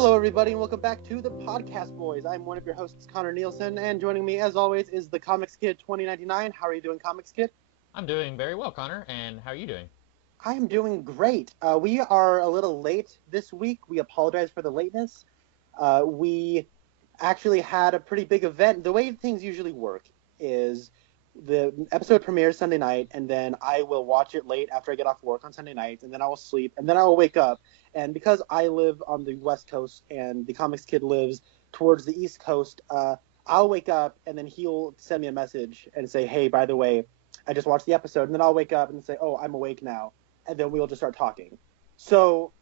Hello, everybody, and welcome back to the Podcast Boys. I'm one of your hosts, Connor Nielsen, and joining me, as always, is the Comics Kid 2099. How are you doing, Comics Kid? I'm doing very well, Connor, and how are you doing? I am doing great. We are a little late this week. We apologize for the lateness. We actually had a pretty big event. The way things usually work is the episode premieres Sunday night, and then I will watch it late after I get off work on Sunday nights, and then I will sleep, and then I will wake up. And because I live on the West Coast and the Comics Kid lives towards the East Coast, I'll wake up, and then he'll send me a message and say, hey, by the way, I just watched the episode. And then I'll wake up and say, oh, I'm awake now. And then we'll just start talking. So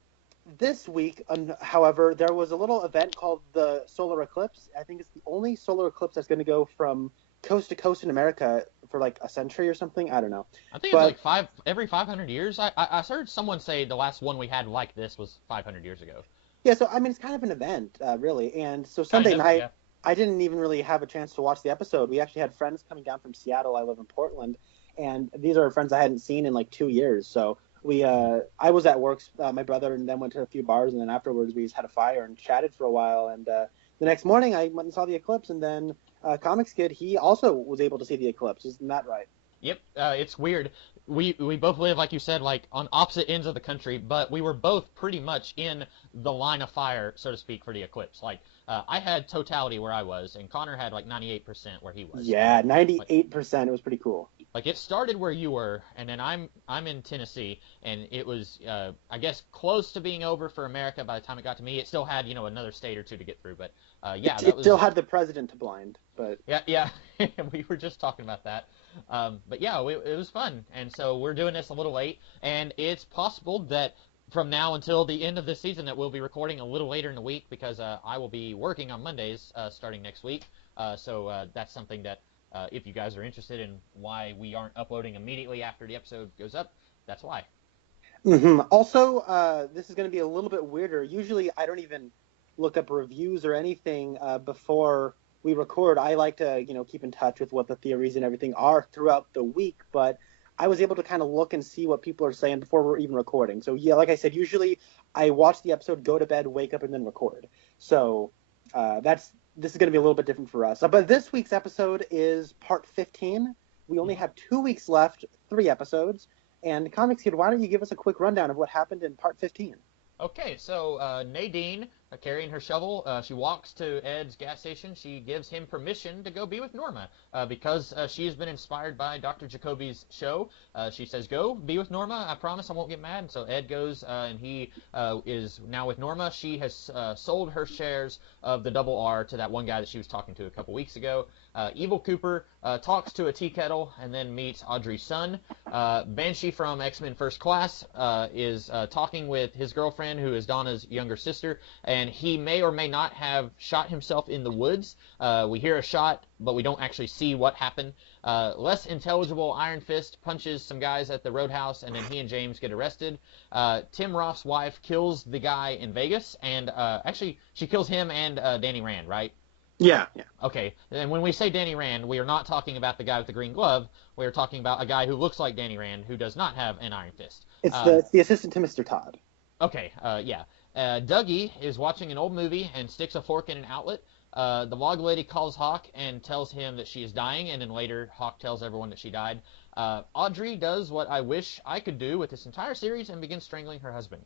this week, however, there was a little event called the Solar Eclipse. I think it's the only solar eclipse that's going to go from coast to coast in America for like a century or something. I don't know. I think it's like every 500 years. I heard someone say the last one we had like this was 500 years ago. Yeah, so I mean, it's kind of an event, really. And so Sunday night, yeah. I didn't even really have a chance to watch the episode. We actually had friends coming down from Seattle. I live in Portland, and these are friends I hadn't seen in like 2 years. So I was at work, my brother, and then went to a few bars, and then afterwards we just had a fire and chatted for a while. And the next morning I went and saw the eclipse, and then Comics Kid, he also was able to see the eclipse. Isn't that right? Yep, it's weird. We both live, like you said, like on opposite ends of the country, but we were both pretty much in the line of fire, so to speak, for the eclipse. Like, I had totality where I was, and Connor had like 98% where he was. Yeah, 98%. It was pretty cool. Like, it started where you were, and then I'm in Tennessee, and it was, I guess, close to being over for America by the time it got to me. It still had, another state or two to get through, but yeah. It still had the president to blind, but... Yeah, we were just talking about that. But yeah, it was fun, and so we're doing this a little late, and it's possible that from now until the end of this season that we'll be recording a little later in the week because I will be working on Mondays starting next week. So that's something that if you guys are interested in why we aren't uploading immediately after the episode goes up, that's why. Mm-hmm. Also, this is going to be a little bit weirder. Usually I don't even look up reviews or anything before we record. I like to, keep in touch with what the theories and everything are throughout the week, but I was able to kind of look and see what people are saying before we're even recording. So yeah, like I said, usually I watch the episode, go to bed, wake up, and then record. So this is going to be a little bit different for us. But this week's episode is part 15. We only have 2 weeks left, 3 episodes. And Comics Kid, why don't you give us a quick rundown of what happened in part 15? Okay, so Nadine, carrying her shovel, she walks to Ed's gas station. She gives him permission to go be with Norma because she has been inspired by Dr. Jacoby's show. She says, go be with Norma. I promise I won't get mad. And so Ed goes and he is now with Norma. She has sold her shares of the Double R to that one guy that she was talking to a couple weeks ago. Evil Cooper talks to a tea kettle and then meets Audrey's son. Banshee from X-Men First Class is talking with his girlfriend, who is Donna's younger sister, and he may or may not have shot himself in the woods. We hear a shot, but we don't actually see what happened. Less intelligible Iron Fist punches some guys at the Roadhouse, and then he and James get arrested. Tim Roth's wife kills the guy in Vegas, and actually she kills him and Danny Rand, right? Yeah. Okay, and when we say Danny Rand, we are not talking about the guy with the green glove. We are talking about a guy who looks like Danny Rand who does not have an Iron Fist. It's the assistant to Mr. Todd. Okay, yeah. Dougie is watching an old movie and sticks a fork in an outlet. The log lady calls Hawk and tells him that she is dying, and then later Hawk tells everyone that she died. Audrey does what I wish I could do with this entire series and begins strangling her husband.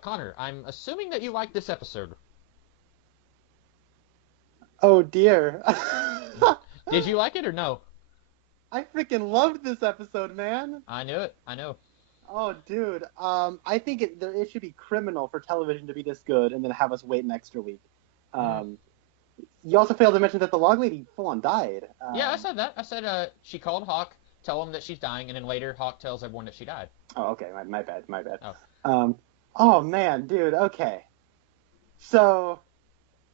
Connor, I'm assuming that you like this episode. Oh, dear. Did you like it or no? I freaking loved this episode, man. I knew it. I know. Oh, dude. I think it should be criminal for television to be this good and then have us wait an extra week. You also failed to mention that the log lady full-on died. Yeah, I said that. I said she called Hawk, tell him that she's dying, and then later Hawk tells everyone that she died. Oh, okay. My bad. Oh, man, dude. Okay. So...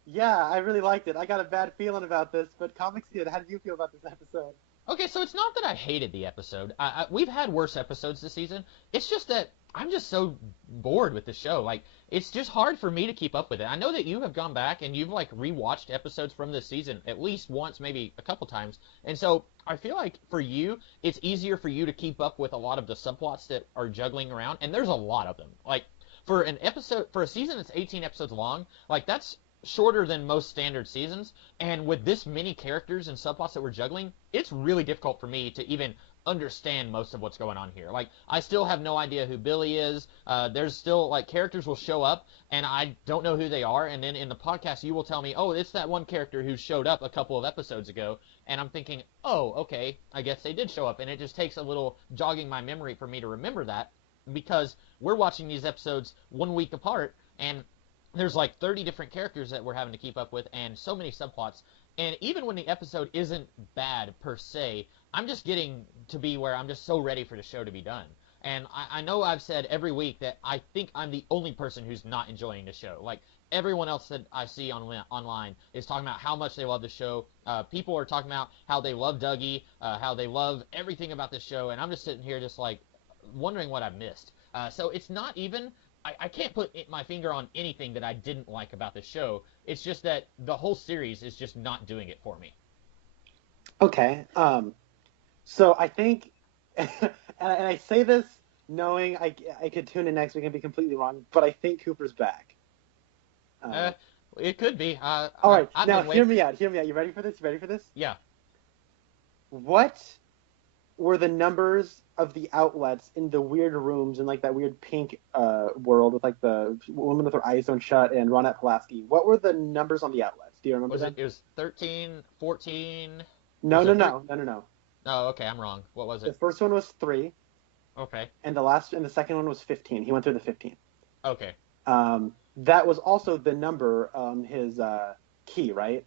yeah, I really liked it. I got a bad feeling about this, but Comics Kid, how did you feel about this episode? Okay, so it's not that I hated the episode. We've had worse episodes this season. It's just that I'm just so bored with the show. Like, it's just hard for me to keep up with it. I know that you have gone back and you've, like, rewatched episodes from this season at least once, maybe a couple times. And so I feel like for you, it's easier for you to keep up with a lot of the subplots that are juggling around, and there's a lot of them. Like, for a season that's 18 episodes long, like that's shorter than most standard seasons. And with this many characters and subplots that we're juggling, it's really difficult for me to even understand most of what's going on here. Like, I still have no idea who Billy is. There's still, like, characters will show up, and I don't know who they are, and then in the podcast you will tell me, oh, it's that one character who showed up a couple of episodes ago, and I'm thinking, oh, okay, I guess they did show up, and it just takes a little jogging my memory for me to remember that, because we're watching these episodes 1 week apart, and there's like 30 different characters that we're having to keep up with, and so many subplots. And even when the episode isn't bad per se, I'm just getting to be where I'm just so ready for the show to be done. And I know I've said every week that I think I'm the only person who's not enjoying the show. Like, everyone else that I see online is talking about how much they love the show. People are talking about how they love Dougie, how they love everything about this show, and I'm just sitting here just like wondering what I've missed. So it's not even... I can't put my finger on anything that I didn't like about the show. It's just that the whole series is just not doing it for me. Okay. So I think, and I say this knowing I could tune in next week and be completely wrong, but I think Cooper's back. It could be. All right. Now, hear me out. You ready for this? Yeah. What were the numbers of the outlets in the weird rooms in like that weird pink world with like the woman with her eyes sewn shut and Ronette Pulaski? What were the numbers on the outlets? Do you remember that? It was 13, 14... No. Oh, okay, I'm wrong. What was it? The first one was 3. Okay. And the second one was 15. He went through the 15. Okay. That was also the number on his key, right?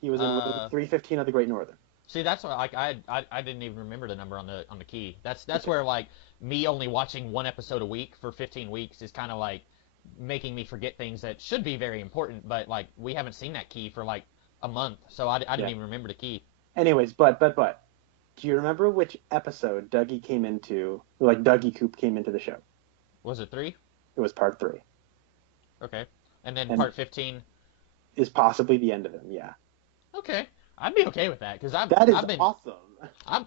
He was in 315 of the Great Northern. See, that's why I didn't even remember the number on the key. That's where like me only watching one episode a week for 15 weeks is kind of like making me forget things that should be very important, but like we haven't seen that key for like a month, so I didn't even remember the key. Anyways, but do you remember which episode Dougie Coop came into the show? Was it 3? It was part 3. Okay. And then part 15 is possibly the end of him. Yeah. Okay. I'd be okay with that because I've been awesome.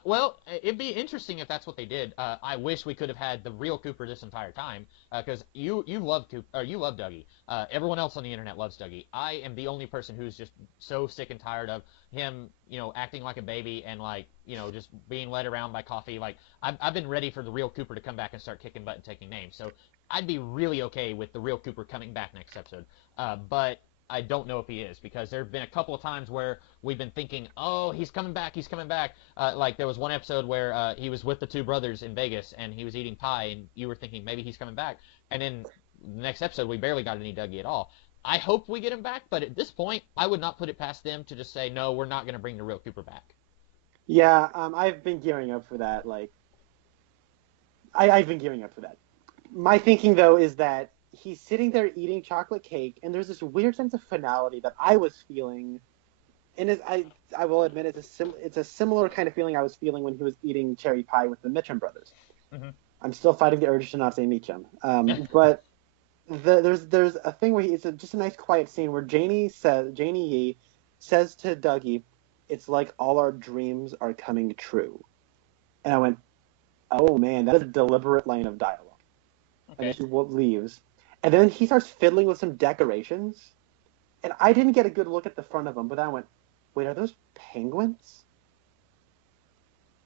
Well, it'd be interesting if that's what they did. I wish we could have had the real Cooper this entire time because you love Dougie. Everyone else on the internet loves Dougie. I am the only person who's just so sick and tired of him, acting like a baby and like, just being led around by Coffee. Like I've been ready for the real Cooper to come back and start kicking butt and taking names. So I'd be really okay with the real Cooper coming back next episode. But I don't know if he is because there have been a couple of times where we've been thinking, oh, he's coming back. Like there was one episode where he was with the two brothers in Vegas and he was eating pie and you were thinking maybe he's coming back. And then the next episode we barely got any Dougie at all. I hope we get him back, but at this point I would not put it past them to just say, no, we're not going to bring the real Cooper back. Yeah, I've been gearing up for that. Like, I've been gearing up for that. My thinking, though, is that he's sitting there eating chocolate cake, and there's this weird sense of finality that I was feeling. And I will admit, it's a similar kind of feeling I was feeling when he was eating cherry pie with the Mitchum brothers. Mm-hmm. I'm still fighting the urge to not say Mitchum. But there's a thing where it's just a nice quiet scene where Janie Yee says to Dougie, "It's like all our dreams are coming true." And I went, "Oh man, that is a deliberate line of dialogue." Okay. And then he leaves. And then he starts fiddling with some decorations. And I didn't get a good look at the front of them, but then I went, wait, are those penguins?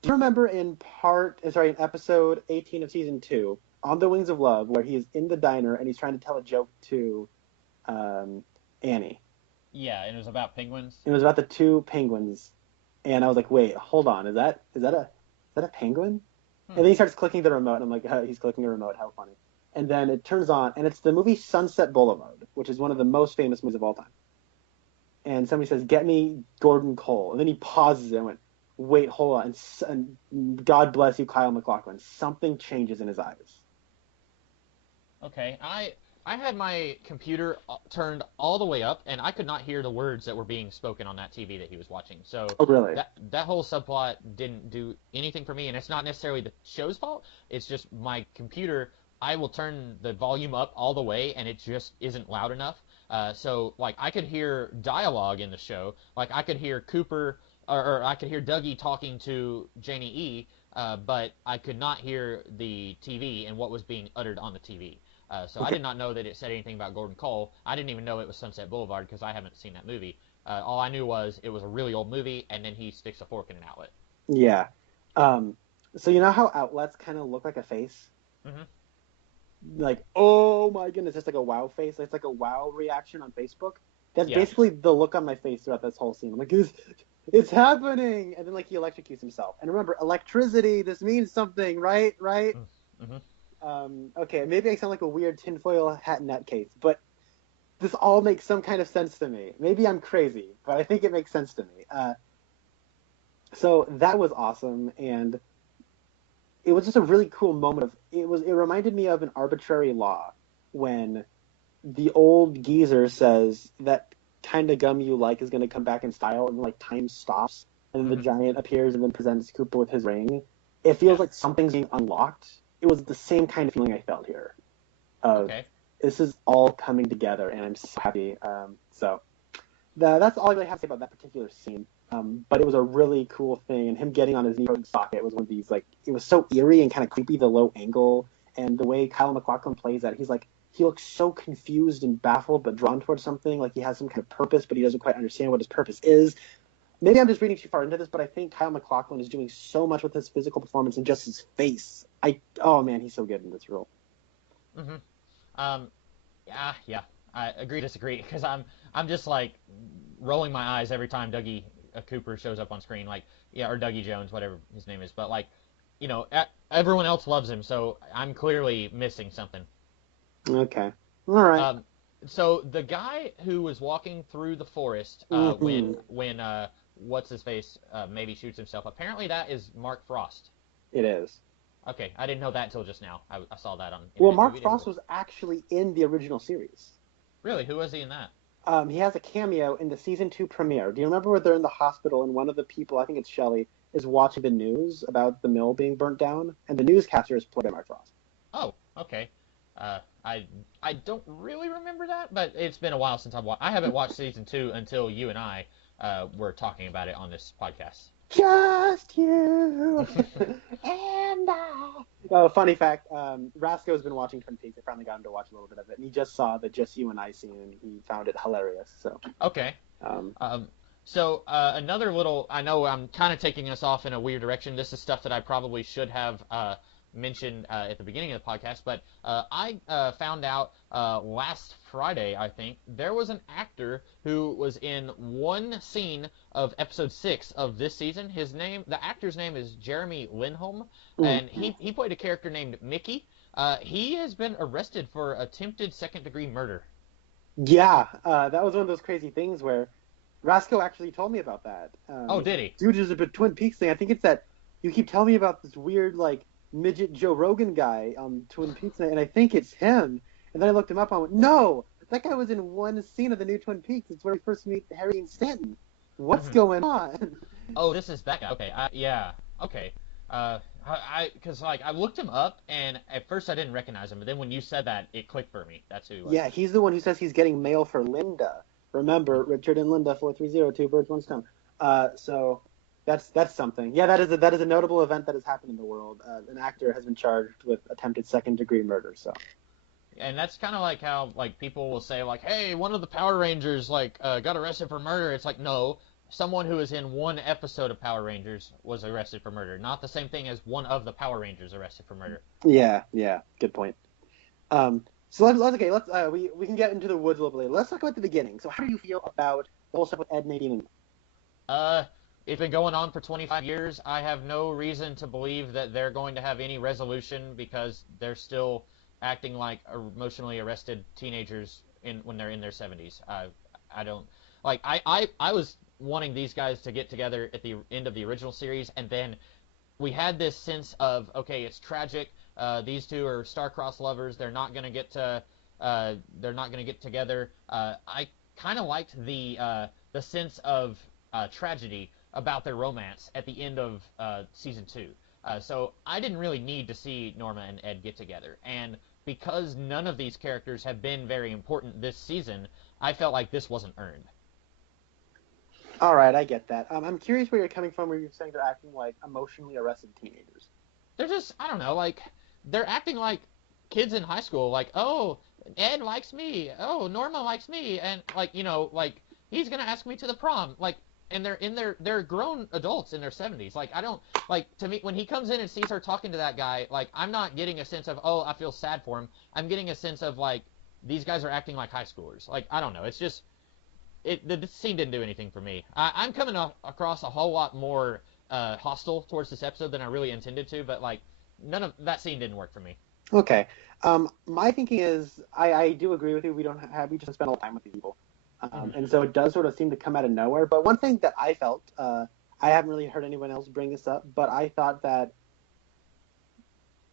Do you remember in episode 18 of season 2, On the Wings of Love, where he is in the diner and he's trying to tell a joke to Annie? Yeah, and it was about penguins? It was about the 2 penguins. And I was like, wait, hold on, is that a penguin? And then he starts clicking the remote, and I'm like, oh, he's clicking the remote, how funny. And then it turns on, and it's the movie Sunset Boulevard, which is one of the most famous movies of all time. And somebody says, "Get me Gordon Cole." And then he pauses and went, wait, hold on. And God bless you, Kyle MacLachlan. Something changes in his eyes. Okay, I had my computer turned all the way up, and I could not hear the words that were being spoken on that TV that he was watching. So oh, really? That whole subplot didn't do anything for me, and it's not necessarily the show's fault. It's just my computer. I will turn the volume up all the way, and it just isn't loud enough. So, like, I could hear dialogue in the show. Like, I could hear Cooper, or I could hear Dougie talking to Janie E., but I could not hear the TV and what was being uttered on the TV. So I Okay. did not know that it said anything about Gordon Cole. I didn't even know it was Sunset Boulevard because I haven't seen that movie. All I knew was it was a really old movie, and then he sticks a fork in an outlet. Yeah. Um, so you know how outlets kind of look like a face? Hmm. Like, oh my goodness, it's like a wow face. It's like a wow reaction on Facebook. That's Yeah. basically the look on my face throughout this whole scene. I'm like, it's happening! And then like he electrocutes himself. And remember, electricity. This means something, right? Right? Mm-hmm. Okay, maybe I sound like a weird tinfoil hat nutcase, but this all makes some kind of sense to me. Maybe I'm crazy, but I think it makes sense to me. So that was awesome, and it was just a really cool moment of it reminded me of an arbitrary law when the old geezer says that kind of gum you like is going to come back in style, and like time stops, and then the Hmm. giant appears and then presents Cooper with his ring. It feels Yeah. like something's being unlocked. It was the same kind of feeling I felt here. Of Okay. this is all coming together, and I'm so happy. That's all I really have to say about that particular scene. But it was a really cool thing, and him getting on his knee from the socket was one of these like it was so eerie and kind of creepy, the low angle and the way Kyle MacLachlan plays that. He's like he looks so confused and baffled, but drawn towards something. Like he has some kind of purpose, but he doesn't quite understand what his purpose is. Maybe I'm just reading too far into this, but I think Kyle MacLachlan is doing so much with his physical performance and just his face. Oh man, he's so good in this role. Hmm. Um, yeah, yeah. I agree, disagree, because I'm just like rolling my eyes every time Dougie Cooper shows up on screen, like yeah, or Dougie Jones, whatever his name is. But like, everyone else loves him, so I'm clearly missing something. Okay, all right. Um, so the guy who was walking through the forest Mm-hmm. when what's his face maybe shoots himself. Apparently that is Mark Frost. It is. Okay, I didn't know that until just now. I saw that on Well, Internet Mark Movie Frost Database. was actually in the original series. Really, who was he in that? He has a cameo in the season 2 premiere. Do you remember where they're in the hospital and one of the people, I think it's Shelley, is watching the news about the mill being burnt down, and the newscaster is played by Mark Frost. Oh, okay. Uh, I don't really remember that, but it's been a while since I've watched. I haven't watched season 2 until you and I were talking about it on this podcast. Just you and I. Oh, funny fact. Rasco's been watching Twin Peaks. I finally got him to watch a little bit of it, and he just saw the "Just You and I" scene, and he found it hilarious. So, Okay. um, Another little, I know I'm kind of taking us off in a weird direction. This is stuff that I probably should have mentioned at the beginning of the podcast, but I found out last Friday, I think, there was an actor who was in one scene of episode 6 of this season. The actor's name is Jeremy Lindholm, and mm, he played a character named Mickey. He has been arrested for attempted second-degree murder. yeah, that was one of those crazy things where Rasco actually told me about that. Oh, He's did like, he? dude, there's a Twin Peaks thing. I think it's that you keep telling me about this weird like midget Joe Rogan guy on Twin Peaks, and I think it's him. And then I looked him up. And I went, no, that guy was in one scene of the new Twin Peaks. It's where we first meet Harry and Stanton. What's Mhm. going on? Oh, this is that guy. Okay, yeah, okay. Cause like I looked him up, and at first I didn't recognize him, but then when you said that, it clicked for me. That's who he was. Yeah, he's the one who says he's getting mail for Linda. Remember, Richard and Linda, 4302 birds, one stone. So that's something. Yeah, that is a notable event that has happened in the world. An actor has been charged with attempted second degree murder. So And that's kind of like how like people will say like, "Hey, one of the Power Rangers like got arrested for murder." It's like, no, someone who is in one episode of Power Rangers was arrested for murder. Not the same thing as one of the Power Rangers arrested for murder. yeah, good point. So we can get into the woods a little bit later. Let's talk about the beginning. So how do you feel about the whole stuff with Ed, Nadine, and Uh, it's been going on for 25 years. I have no reason to believe that they're going to have any resolution because they're still acting like emotionally arrested teenagers when they're in their 70s. I don't like I was wanting these guys to get together at the end of the original series, and then we had this sense of, okay, it's tragic. These two are star-crossed lovers. They're not gonna get together. I kind of liked the sense of tragedy about their romance at the end of season 2. So I didn't really need to see Norma and Ed get together, and because none of these characters have been very important this season, I felt like this wasn't earned. All right, I get that. I'm curious where you're coming from, where you're saying they're acting like emotionally arrested teenagers. They're just, I don't know, like they're acting like kids in high school. Like, oh, Ed likes me. Oh, Norma likes me, and like like he's gonna ask me to the prom. Like, and they're grown adults in their 70s. Like, I don't like to me when he comes in and sees her talking to that guy. Like, I'm not getting a sense of, oh, I feel sad for him. I'm getting a sense of like these guys are acting like high schoolers. Like, I don't know. It's just the scene didn't do anything for me. I'm coming across a whole lot more hostile towards this episode than I really intended to, but like none of that scene didn't work for me. Okay. My thinking is, I do agree with you. We just spent a lot of time with these people, and so it does sort of seem to come out of nowhere. But one thing that I felt, I haven't really heard anyone else bring this up, but I thought that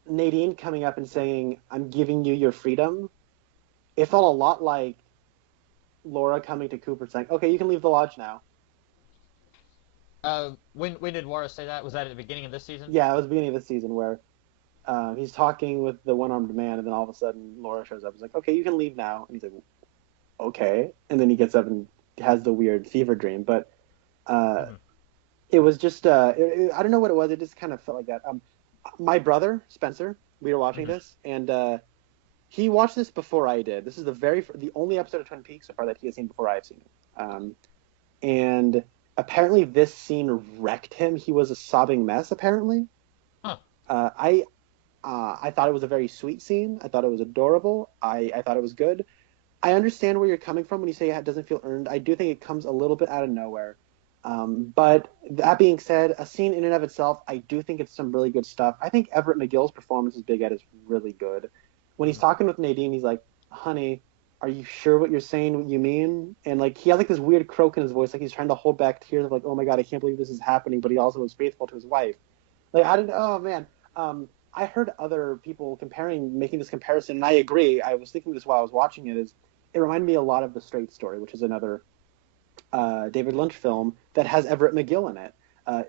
Nadine coming up and saying, "I'm giving you your freedom," it felt a lot like Laura coming to Cooper saying, "Okay, you can leave the lodge now." When did Laura say that? Was that at the beginning of this season? Yeah, it was the beginning of the season where he's talking with the one-armed man, and then all of a sudden Laura shows up. He's like, "Okay, you can leave now," and he's like, "Okay," and then he gets up and has the weird fever dream. But it was just I don't know what it was. It just kind of felt like that. My brother Spencer, we were watching this, and he watched this before I did. This is the only episode of Twin Peaks so far that he has seen before I've seen it. And apparently this scene wrecked him. He was a sobbing mess. Apparently, I thought it was a very sweet scene. I thought it was adorable. I thought it was good. I understand where you're coming from when you say it doesn't feel earned. I do think it comes a little bit out of nowhere. But that being said, a scene in and of itself, I do think it's some really good stuff. I think Everett McGill's performance as Big Ed is really good. When he's talking with Nadine, he's like, "Honey, are you sure what you're saying, what you mean?" And like he has like this weird croak in his voice, like he's trying to hold back tears of like, "Oh my God, I can't believe this is happening," but he also was faithful to his wife. Like I didn't. Oh man. I heard other people making this comparison, and I agree. I was thinking this while I was watching it. It reminded me a lot of The Straight Story, which is another David Lynch film that has Everett McGill in it.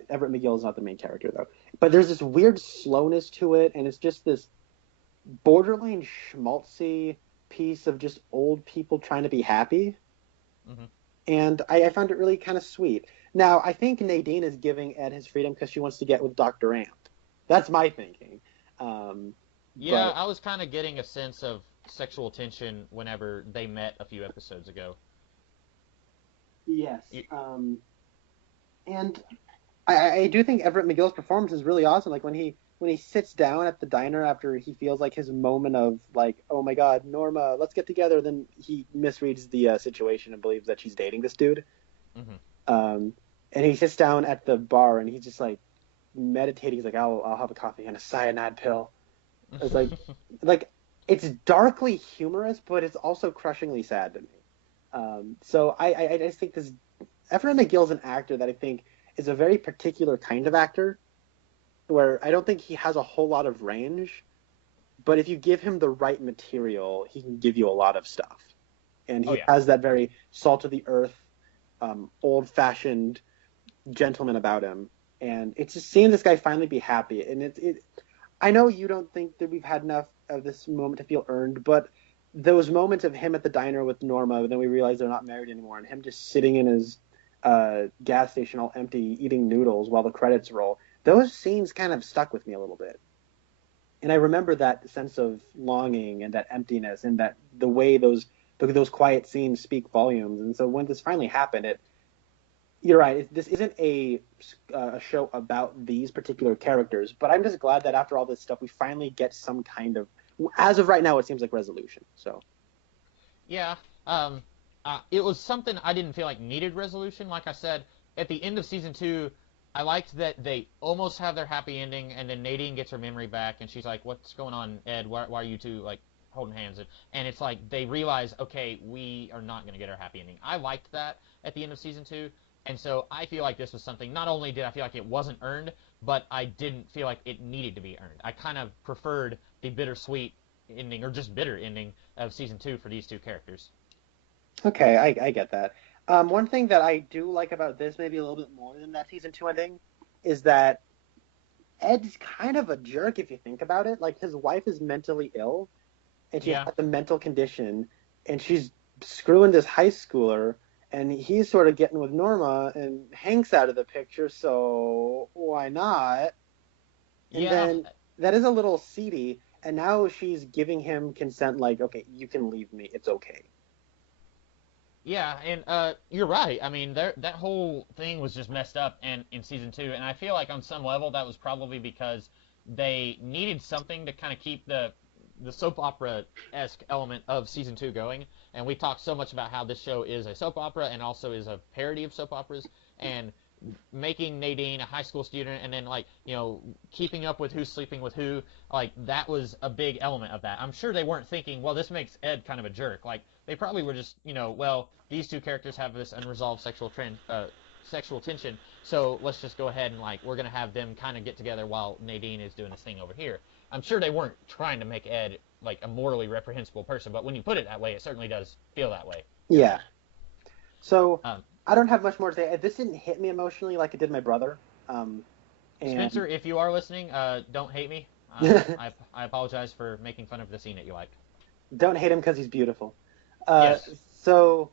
Everett McGill is not the main character though, but there's this weird slowness to it, and it's just this borderline schmaltzy piece of just old people trying to be happy. And I found it really kind of sweet. Now, I think Nadine is giving Ed his freedom because she wants to get with Dr. Ant. That's my thinking. Yeah, I was kind of getting a sense of sexual tension whenever they met a few episodes ago. Yes. And I do think Everett McGill's performance is really awesome. Like when he sits down at the diner after he feels like his moment of like, "Oh my God, Norma, let's get together," then he misreads the situation and believes that she's dating this dude. And he sits down at the bar and he's just like meditating. He's like, I'll have a coffee and a cyanide pill." It's like it's darkly humorous, but it's also crushingly sad to me. So I just think this Everett McGill is an actor that I think is a very particular kind of actor, where I don't think he has a whole lot of range, but if you give him the right material, he can give you a lot of stuff. And he has that very salt of the earth, old-fashioned gentleman about him. And it's just seeing this guy finally be happy. And I know you don't think that we've had enough of this moment to feel earned, but those moments of him at the diner with Norma, and then we realize they're not married anymore, and him just sitting in his gas station all empty, eating noodles while the credits roll, those scenes kind of stuck with me a little bit. And I remember that sense of longing and that emptiness and that the way those quiet scenes speak volumes. And so when this finally happened, you're right. This isn't a show about these particular characters, but I'm just glad that after all this stuff, we finally get some kind of, as of right now, it seems like resolution. So, yeah, it was something I didn't feel like needed resolution. Like I said, at the end of season 2, I liked that they almost have their happy ending, and then Nadine gets her memory back, and she's like, "What's going on, Ed? Why are you two like holding hands?" And it's like they realize, okay, we are not going to get our happy ending. I liked that at the end of season 2. And so I feel like this was something, not only did I feel like it wasn't earned, but I didn't feel like it needed to be earned. I kind of preferred the bittersweet ending, or just bitter ending, of season 2 for these two characters. okay, I get that. One thing that I do like about this, maybe a little bit more than that season 2 ending, is that Ed's kind of a jerk if you think about it. Like, his wife is mentally ill, and she has a mental condition, and she's screwing this high schooler, and he's sort of getting with Norma, and Hank's out of the picture, so why not? And Yeah, then that is a little seedy, and now she's giving him consent, like, okay, you can leave me, it's okay. yeah, and you're right. I mean, that whole thing was just messed up and in season two, and I feel like on some level that was probably because they needed something to kind of keep the soap opera esque element of season two going. And we talked so much about how this show is a soap opera and also is a parody of soap operas, and making Nadine a high school student and then like keeping up with who's sleeping with who, like that was a big element of that. I'm sure they weren't thinking, well, this makes Ed kind of a jerk. Like they probably were just well, these two characters have this unresolved sexual tension, so let's just go ahead and like we're gonna have them kind of get together while Nadine is doing this thing over here. I'm sure they weren't trying to make Ed like a morally reprehensible person, but when you put it that way, it certainly does feel that way. Yeah. So Um, I don't have much more to say. This didn't hit me emotionally like it did my brother. And Spencer, if you are listening, don't hate me. I apologize for making fun of the scene that you liked. don't hate him because he's beautiful. Yes. So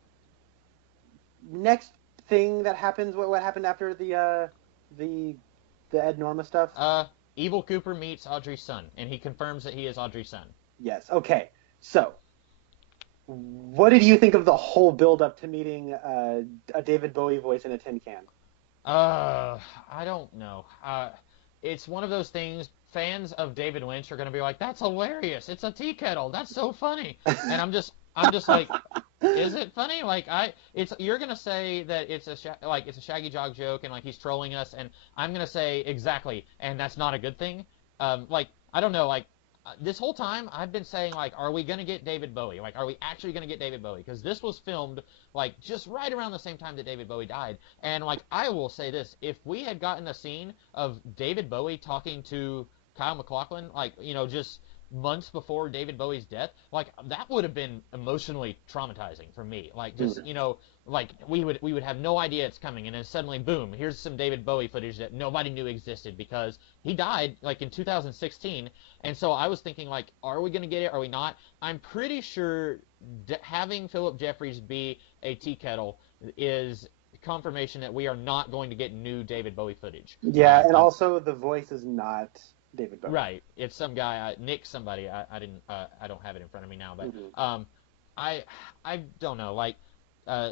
next thing that happens, what happened after the Ed Norma stuff? Evil Cooper meets Audrey's son, and he confirms that he is Audrey's son. Yes. Okay. So, what did you think of the whole build-up to meeting a David Bowie voice in a tin can? I don't know. It's one of those things. Fans of David Lynch are going to be like, "That's hilarious! It's a tea kettle. That's so funny." And I'm just like, is it funny? Like you're gonna say that it's it's a Shaggy Jog joke and like he's trolling us, and I'm gonna say exactly, and that's not a good thing. Like I don't know, like this whole time I've been saying like, are we gonna get David Bowie? Like, are we actually gonna get David Bowie? Because this was filmed like just right around the same time that David Bowie died, and like I will say this: if we had gotten a scene of David Bowie talking to Kyle MacLachlan, like just months before David Bowie's death, like that would have been emotionally traumatizing for me. Like just like we would have no idea it's coming, and then suddenly boom, here's some David Bowie footage that nobody knew existed because he died like in 2016. And so I was thinking like, are we gonna get it? Are we not? I'm pretty sure having Philip Jeffries be a tea kettle is confirmation that we are not going to get new David Bowie footage. Yeah, and also the voice is not David Bowie. Right. It's some guy, Nick somebody. I didn't. I don't have it in front of me now, but I don't know. Like,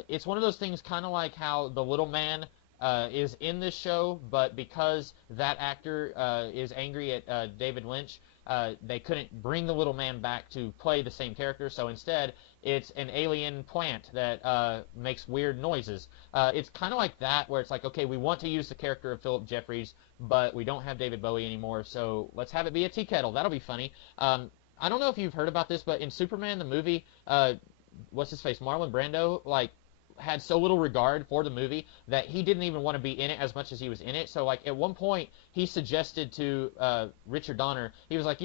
it's one of those things, kind of like how the little man is in this show, but because that actor is angry at David Lynch, they couldn't bring the little man back to play the same character. So instead, it's an alien plant that makes weird noises. It's kind of like that, where it's like, okay, we want to use the character of Philip Jeffries, but we don't have David Bowie anymore, so let's have it be a tea kettle. That'll be funny. I don't know if you've heard about this, but in Superman the movie, what's his face, Marlon Brando, like had so little regard for the movie that he didn't even want to be in it as much as he was in it. So like at one point he suggested to Richard Donner, he was like,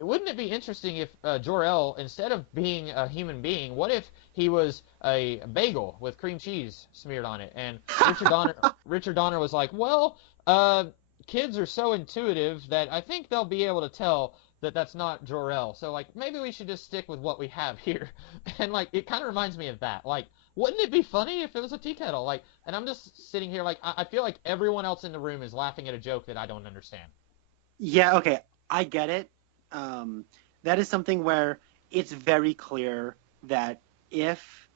wouldn't it be interesting if Jor-El, instead of being a human being, what if he was a bagel with cream cheese smeared on it? And Richard Donner was like, well, kids are so intuitive that I think they'll be able to tell that that's not Jor-El. So like maybe we should just stick with what we have here. And like it kind of reminds me of that. Like, wouldn't it be funny if it was a tea kettle? Like, and I'm just sitting here like I feel like everyone else in the room is laughing at a joke that I don't understand. Yeah, okay, I get it. That is something where it's very clear that if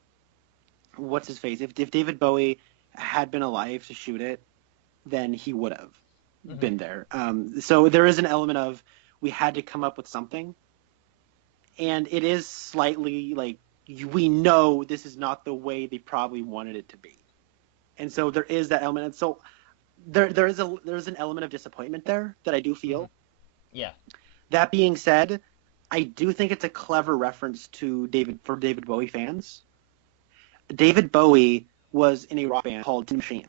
David Bowie had been alive to shoot it, then he would have been there. So there is an element of we had to come up with something, and it is slightly like we know this is not the way they probably wanted it to be, and so there is that element. And so there's an element of disappointment there that I do feel. Yeah. That being said, I do think it's a clever reference to David Bowie fans. David Bowie was in a rock band called Tin Machine.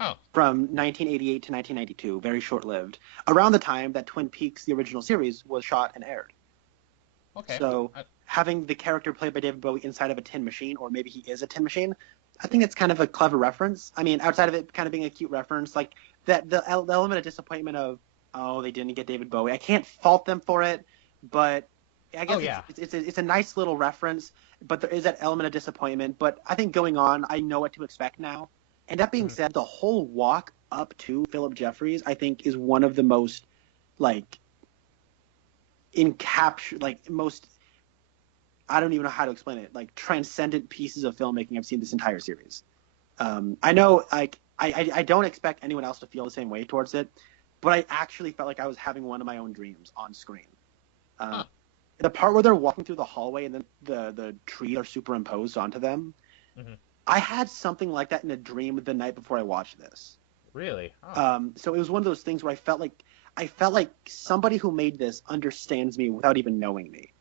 Oh. From 1988 to 1992, very short-lived, around the time that Twin Peaks, the original series, was shot and aired. Okay. So having the character played by David Bowie inside of a tin machine, or maybe he is a tin machine, I think it's kind of a clever reference. I mean, outside of it kind of being a cute reference, like that the element of disappointment of, oh, they didn't get David Bowie. I can't fault them for it, but I guess Oh, yeah. it's a nice little reference, but there is that element of disappointment. But I think going on, I know what to expect now. And that being said, the whole walk up to Philip Jeffries, I think, is one of the most like most, I don't even know how to explain it, like transcendent pieces of filmmaking I've seen this entire series. I know, like, I don't expect anyone else to feel the same way towards it, but I actually felt like I was having one of my own dreams on screen. The part where they're walking through the hallway and then the trees are superimposed onto them, I had something like that in a dream the night before I watched this. Really? So it was one of those things where I felt like somebody who made this understands me without even knowing me.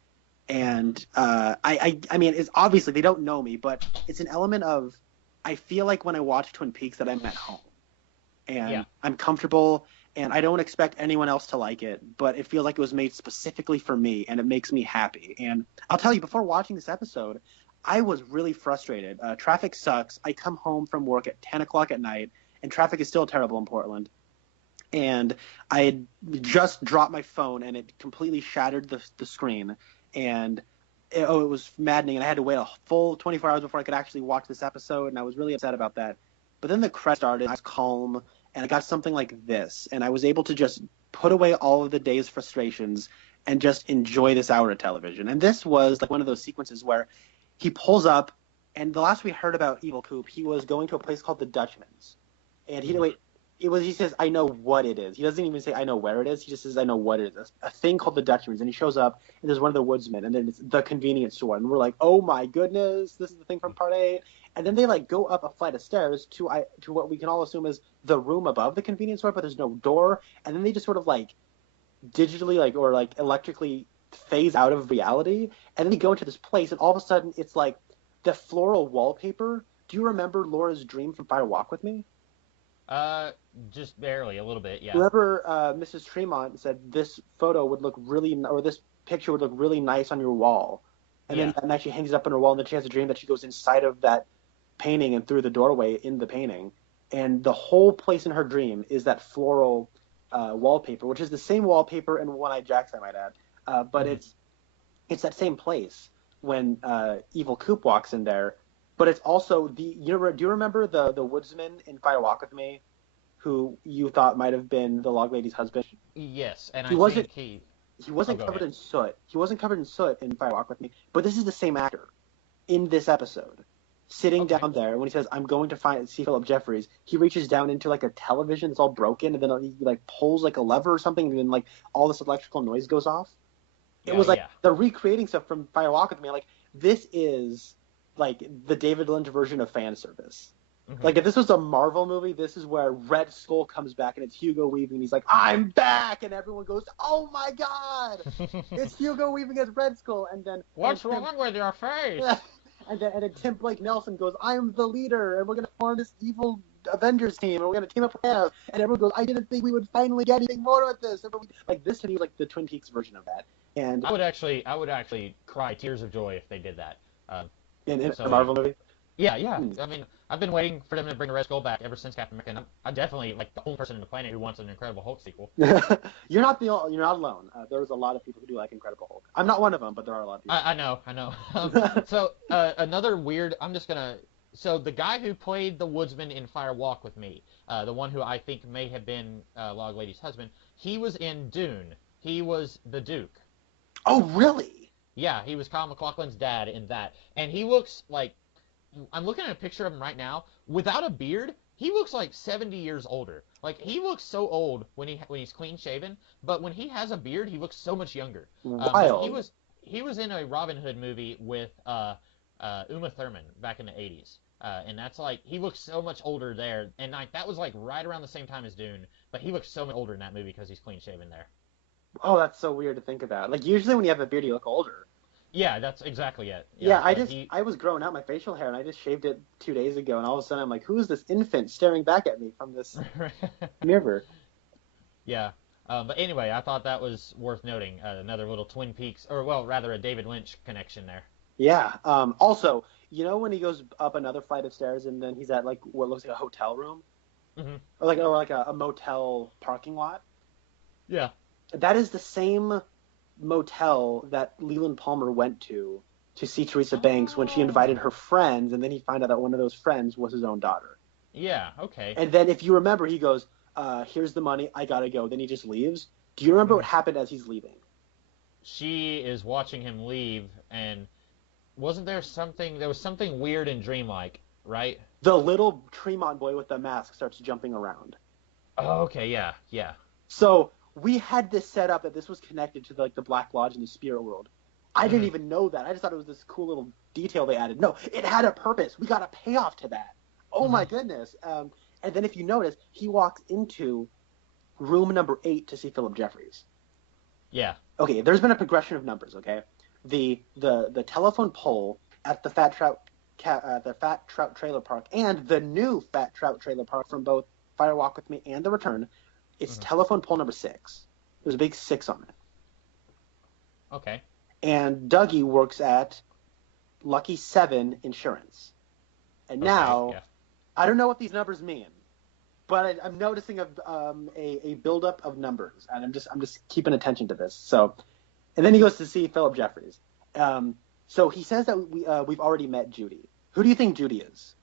And I mean, it's obviously they don't know me, but it's an element of, I feel like when I watch Twin Peaks that I'm at home and I'm comfortable and I don't expect anyone else to like it, but it feels like it was made specifically for me and it makes me happy. And I'll tell you, before watching this episode, I was really frustrated. Traffic sucks. I come home from work at 10 o'clock at night and traffic is still terrible in Portland. And I had just dropped my phone and it completely shattered the screen. And it was maddening, and I had to wait a full 24 hours before I could actually watch this episode, and I was really upset about that. But then the credits started, I was calm, and I got something like this, and I was able to just put away all of the day's frustrations and just enjoy this hour of television. And this was like one of those sequences where he pulls up, and the last we heard about Evil Coop, he was going to a place called the Dutchman's, and he says, I know what it is. He doesn't even say, I know where it is. He just says, I know what it is. A thing called the Dutchman's. And he shows up, and there's one of the woodsmen, and then it's the convenience store. And we're like, oh, my goodness, this is the thing from Part 8. And then they, like, go up a flight of stairs to what we can all assume is the room above the convenience store, but there's no door. And then they just sort of, like, digitally, like, or, like, electrically phase out of reality. And then they go into this place, and all of a sudden it's, like, the floral wallpaper. Do you remember Laura's dream from Fire Walk with Me? Just barely, a little bit, yeah. Remember, Mrs. Tremont said this photo would look or this picture would look really nice on your wall. And then that night she hangs it up on her wall, and then she has a dream that she goes inside of that painting and through the doorway in the painting. And the whole place in her dream is that floral wallpaper, which is the same wallpaper in One-Eyed Jacks, I might add. But it's that same place when Evil Coop walks in there. But it's also do you remember the woodsman in Fire Walk with Me, who you thought might have been the Log Lady's husband? Yes, and he wasn't covered in soot. He wasn't covered in soot in Fire Walk with Me, but this is the same actor in this episode, sitting down there. When he says, "I'm going to see Philip Jeffries," he reaches down into like a television that's all broken, and then he like pulls like a lever or something, and then like all this electrical noise goes off. It was like they're recreating stuff from Fire Walk with Me. Like, this is like the David Lynch version of fan service. Like, if this was a Marvel movie, this is where Red Skull comes back and it's Hugo Weaving. And he's like, I'm back! And everyone goes, oh my god! It's Hugo Weaving as Red Skull. And then what's wrong with your face? and then Tim Blake Nelson goes, I'm the leader, and we're going to form this evil Avengers team, and we're going to team up with Thanos. And everyone goes, I didn't think we would finally get anything more with this. Like, this to me was like the Twin Peaks version of that. And I would actually cry tears of joy if they did that. In a Marvel movie? Yeah. I mean, I've been waiting for them to bring the Red Skull back ever since Captain America, and I'm definitely like the only person on the planet who wants an Incredible Hulk sequel. You're not alone. There's a lot of people who do like Incredible Hulk. I'm not one of them, but there are a lot of people. I know. So another weird. So the guy who played the woodsman in Fire Walk with Me, the one who I think may have been Log Lady's husband, he was in Dune. He was the Duke. Oh, really? Yeah, he was Kyle MacLachlan's dad in that, and he looks like. I'm looking at a picture of him right now. Without a beard, he looks like 70 years older. Like, he looks so old when he's clean shaven, but when he has a beard, he looks so much younger. Wild. He was in a Robin Hood movie with Uma Thurman back in the 80s. And that's like, he looks so much older there. And like, that was like right around the same time as Dune, but he looks so much older in that movie because he's clean shaven there. Oh, that's so weird to think about. Like, usually when you have a beard, you look older. Yeah, that's exactly it. Yeah, I was growing out my facial hair, and I just shaved it 2 days ago, and all of a sudden I'm like, who is this infant staring back at me from this mirror? Yeah. But anyway, I thought that was worth noting. Another little Twin Peaks, or well, rather a David Lynch connection there. Yeah. Also, you know when he goes up another flight of stairs, and then he's at like what looks like a hotel room, or like a motel parking lot? Yeah. That is the same motel that Leland Palmer went to see Teresa Banks when she invited her friends, and then he found out that one of those friends was his own daughter. Yeah, okay. And then if you remember, he goes, here's the money, I gotta go. Then he just leaves. Do you remember what happened as he's leaving? She is watching him leave, and there was something weird and dreamlike, right? The little Tremont boy with the mask starts jumping around. Oh, okay, yeah. So we had this set up that this was connected to the Black Lodge in the spirit world. I didn't even know that. I just thought it was this cool little detail they added. No, it had a purpose. We got a payoff to that. Oh my goodness. And then if you notice, he walks into room number 8 to see Philip Jeffries. Yeah. Okay, there's been a progression of numbers, okay? The telephone pole at the Fat Trout Trailer Park and the new Fat Trout Trailer Park from both Fire Walk with Me and The Return, it's telephone pole number 6. There's a big 6 on it. Okay. And Dougie works at Lucky 7 Insurance. And now, I don't know what these numbers mean, but I'm noticing a buildup of numbers, and I'm just keeping attention to this. So, and then he goes to see Philip Jeffries. So he says that we've already met Judy. Who do you think Judy is?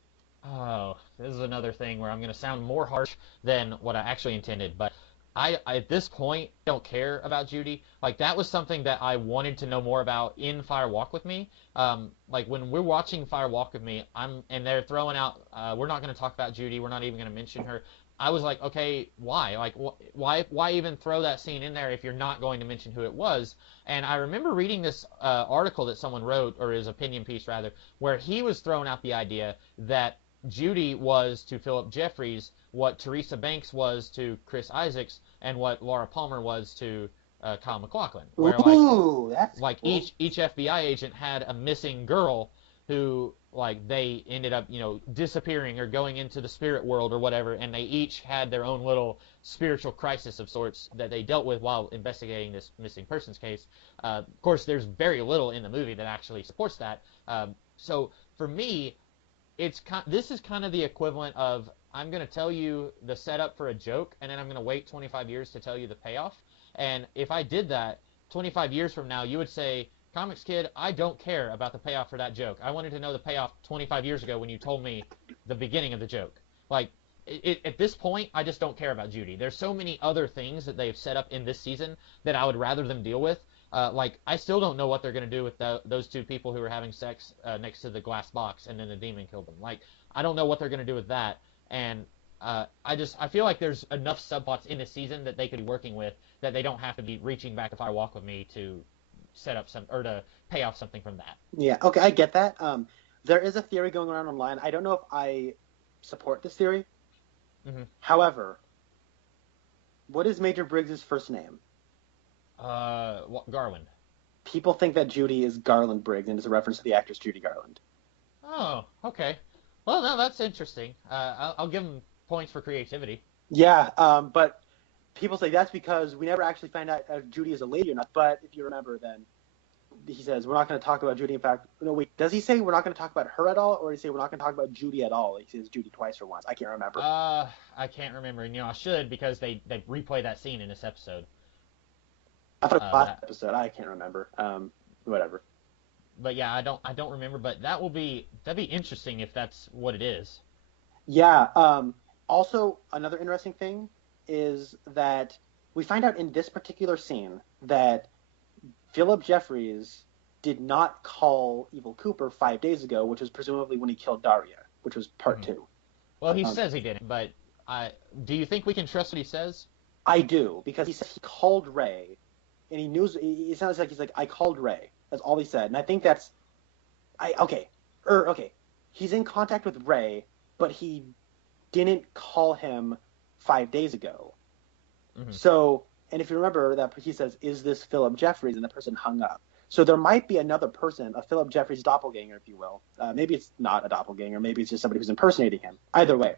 Oh, this is another thing where I'm going to sound more harsh than what I actually intended, but I at this point don't care about Judy. Like, that was something that I wanted to know more about in Fire Walk with Me. Like, when we're watching Fire Walk with Me, and they're throwing out, we're not going to talk about Judy, we're not even going to mention her. I was like, okay, why? Like, why even throw that scene in there if you're not going to mention who it was? And I remember reading this article that someone wrote, or his opinion piece rather, where he was throwing out the idea that Judy was to Philip Jeffries what Teresa Banks was to Chris Isaacs, and what Laura Palmer was to Kyle MacLachlan. Where, that's like cool. each FBI agent had a missing girl who, like, they ended up, disappearing or going into the spirit world or whatever, and they each had their own little spiritual crisis of sorts that they dealt with while investigating this missing persons case. Of course, there's very little in the movie that actually supports that. So for me, this is kind of the equivalent of, I'm going to tell you the setup for a joke, and then I'm going to wait 25 years to tell you the payoff. And if I did that, 25 years from now, you would say, Comics Kid, I don't care about the payoff for that joke. I wanted to know the payoff 25 years ago when you told me the beginning of the joke. Like, at this point, I just don't care about Judy. There's so many other things that they've set up in this season that I would rather them deal with. Like, I still don't know what they're going to do with those two people who were having sex next to the glass box and then the demon killed them. Like, I don't know what they're going to do with that. And I feel like there's enough subplots in this season that they could be working with that they don't have to be reaching back to Fire Walk with Me to set up to pay off something from that. Yeah, okay, I get that. There is a theory going around online. I don't know if I support this theory. However, what is Major Briggs' first name? Garland. People think that Judy is Garland Briggs, and it's a reference to the actress Judy Garland. Oh, okay. Well, no, that's interesting. I'll give them points for creativity. Yeah, but people say that's because we never actually find out if Judy is a lady or not. But if you remember, then he says we're not going to talk about Judy. In fact, no, wait, does he say we're not going to talk about her at all, or does he say we're not going to talk about Judy at all? He says Judy twice or once. I can't remember. I can't remember. And, I should, because they replay that scene in this episode. I thought it was last episode. I can't remember. Whatever. But yeah, I don't remember. But that'd be interesting if that's what it is. Yeah. Also, another interesting thing is that we find out in this particular scene that Philip Jeffries did not call Evil Cooper 5 days ago, which was presumably when he killed Daria, which was part 2. Well, he says he didn't, but do you think we can trust what he says? I do, because he said he called Ray, and he knew. It sounds like he's like, I called Ray. That's all he said, and I think that's. Okay. He's in contact with Ray, but he didn't call him 5 days ago. So, and if you remember that he says, "Is this Philip Jeffries?" and the person hung up. So there might be another person, a Philip Jeffries doppelganger, if you will. Maybe it's not a doppelganger. Maybe it's just somebody who's impersonating him. Either way,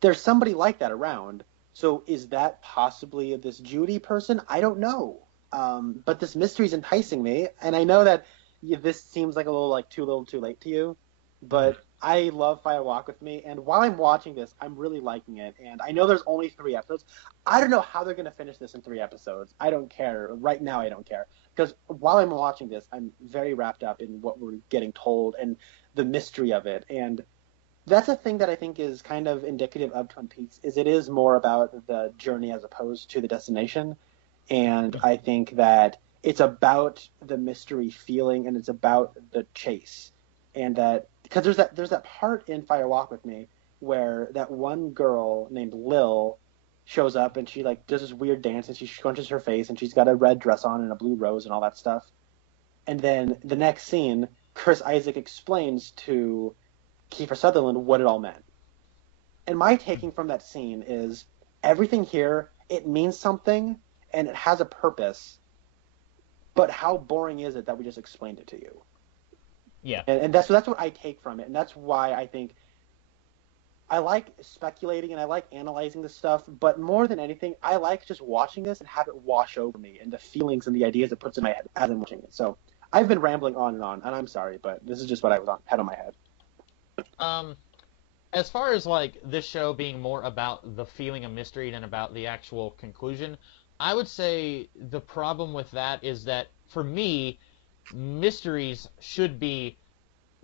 there's somebody like that around. So is that possibly this Judy person? I don't know. But this mystery's enticing me, and I know that this seems like a little too little too late to you, but I love Fire Walk with Me, and while I'm watching this, I'm really liking it. And I know there's only 3 episodes. I don't know how they're going to finish this in 3 episodes. I don't care. Right now, I don't care. Because while I'm watching this, I'm very wrapped up in what we're getting told and the mystery of it. And that's a thing that I think is kind of indicative of Twin Peaks, is it is more about the journey as opposed to the destination. And I think that it's about the mystery feeling, and it's about the chase. And that, because there's that part in Fire Walk with Me where that one girl named Lil shows up, and she like does this weird dance, and she scrunches her face, and she's got a red dress on and a blue rose and all that stuff. And then the next scene, Chris Isaac explains to Kiefer Sutherland what it all meant. And my taking from that scene is everything here, it means something and it has a purpose, but how boring is it that we just explained it to you? Yeah. And that's what I take from it, and that's why I think I like speculating and I like analyzing this stuff, but more than anything, I like just watching this and have it wash over me and the feelings and the ideas it puts in my head as I'm watching it. So I've been rambling on, and I'm sorry, but this is just what had on my head. As far as like this show being more about the feeling of mystery than about the actual conclusion, I would say the problem with that is that for me, mysteries should be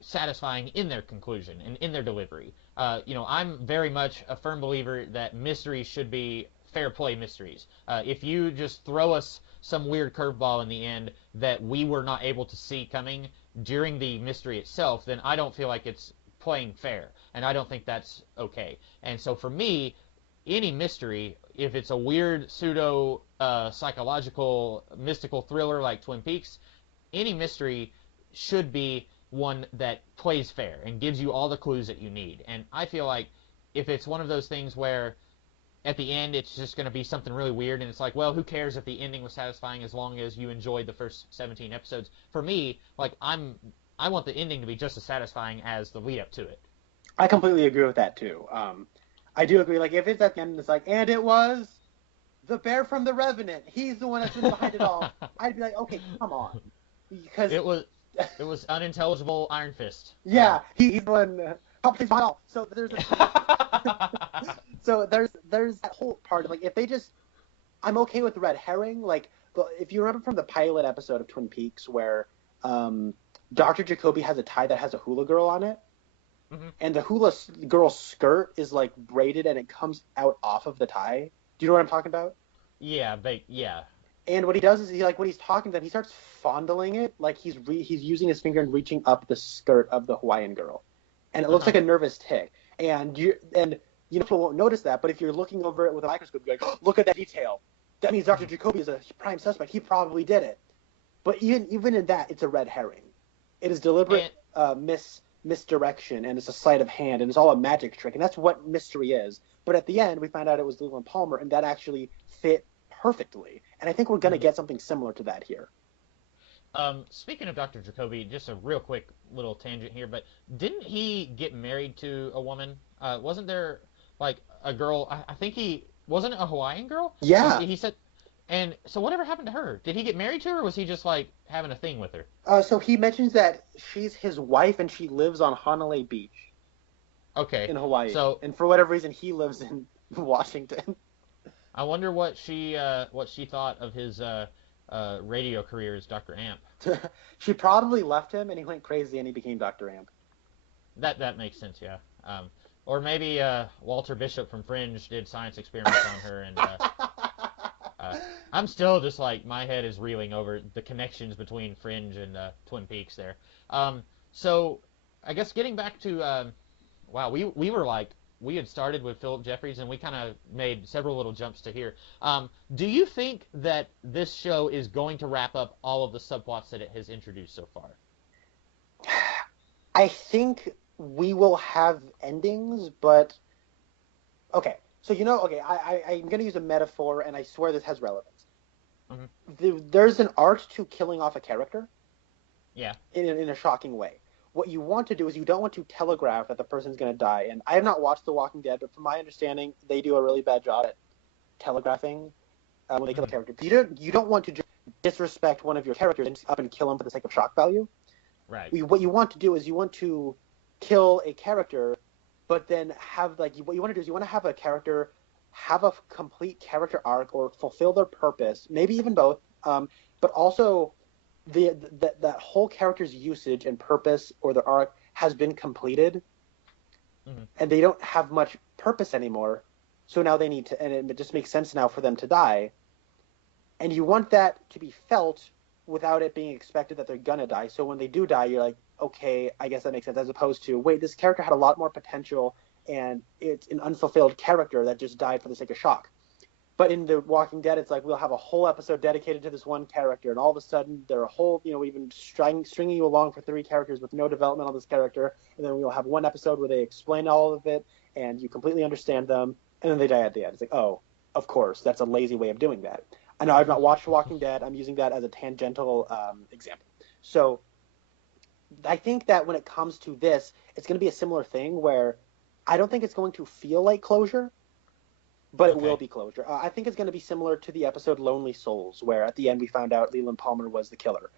satisfying in their conclusion and in their delivery. I'm very much a firm believer that mysteries should be fair play mysteries. If you just throw us some weird curveball in the end that we were not able to see coming during the mystery itself, then I don't feel like it's playing fair, and I don't think that's okay. And so for me, any mystery, if it's a weird pseudo psychological mystical thriller like Twin Peaks, any mystery should be one that plays fair and gives you all the clues that you need. And I feel like if it's one of those things where at the end it's just going to be something really weird and it's like, well, who cares if the ending was satisfying as long as you enjoyed the first 17 episodes? For me, like I want the ending to be just as satisfying as the lead up to it. I completely agree with that too. I do agree. Like if it's at the end, and it's like, and it was the bear from The Revenant. He's the one that's been behind it all. I'd be like, okay, come on, because it was unintelligible Iron Fist. Yeah, he's the one. So there's there's that whole part of like if they just, I'm okay with the red herring. Like if you remember from the pilot episode of Twin Peaks where Dr. Jacoby has a tie that has a hula girl on it. Mm-hmm. And the hula girl's skirt is like braided and it comes out off of the tie. Do you know what I'm talking about? Yeah, yeah. And what he does is when he's talking to them, he starts fondling it, like he's using his finger and reaching up the skirt of the Hawaiian girl, and it looks like a nervous tick. And people won't notice that, but if you're looking over it with a microscope, you're like, oh, look at that detail. That means Dr. Jacoby is a prime suspect. He probably did it. But even in that, it's a red herring. It is deliberate misdirection, and it's a sleight of hand, and it's all a magic trick, and that's what mystery is. But at the end, we find out it was Leland Palmer, and that actually fit perfectly. And I think we're going to get something similar to that here. Speaking of Dr. Jacoby, just a real quick little tangent here, but didn't he get married to a woman? Wasn't there like a girl? I think he wasn't a Hawaiian girl. Yeah. He said. And so whatever happened to her? Did he get married to her, or was he just, like, having a thing with her? So he mentions that she's his wife, and she lives on Honolulu Beach. Okay. In Hawaii. So, and for whatever reason, he lives in Washington. I wonder what she thought of his radio career as Dr. Amp. She probably left him, and he went crazy, and he became Dr. Amp. That makes sense, yeah. Or maybe Walter Bishop from Fringe did science experiments on her, and... I'm still just like, my head is reeling over the connections between Fringe and Twin Peaks there. So I guess getting back to, we had started with Philip Jeffries and we kind of made several little jumps to here. Do you think that this show is going to wrap up all of the subplots that it has introduced so far? I think we will have endings, but okay. So, I'm going to use a metaphor, and I swear this has relevance. Mm-hmm. There's an art to killing off a character. Yeah. In a shocking way. What you want to do is you don't want to telegraph that the person's going to die. And I have not watched The Walking Dead, but from my understanding, they do a really bad job at telegraphing when they kill a character. You don't want to just disrespect one of your characters and up and kill him for the sake of shock value. Right. What you want to do is you want to kill a character, but then have like what you want to do is you want to have a character have a complete character arc or fulfill their purpose, maybe even both, but also that whole character's usage and purpose or their arc has been completed, and they don't have much purpose anymore. So now they need to, and it just makes sense now for them to die. And you want that to be felt without it being expected that they're gonna die. So when they do die, you're like, okay, I guess that makes sense. As opposed to, wait, this character had a lot more potential, and it's an unfulfilled character that just died for the sake of shock. But in The Walking Dead, it's like we'll have a whole episode dedicated to this one character, and all of a sudden they're a whole, we've been stringing you along for 3 characters with no development on this character, and then we'll have one episode where they explain all of it, and you completely understand them, and then they die at the end. It's like, oh, of course, that's a lazy way of doing that. I know I've not watched Walking Dead. I'm using that as a tangential example. So I think that when it comes to this, it's going to be a similar thing where I don't think it's going to feel like closure, but it will be closure. I think it's going to be similar to the episode Lonely Souls, where at the end we found out Leland Palmer was the killer.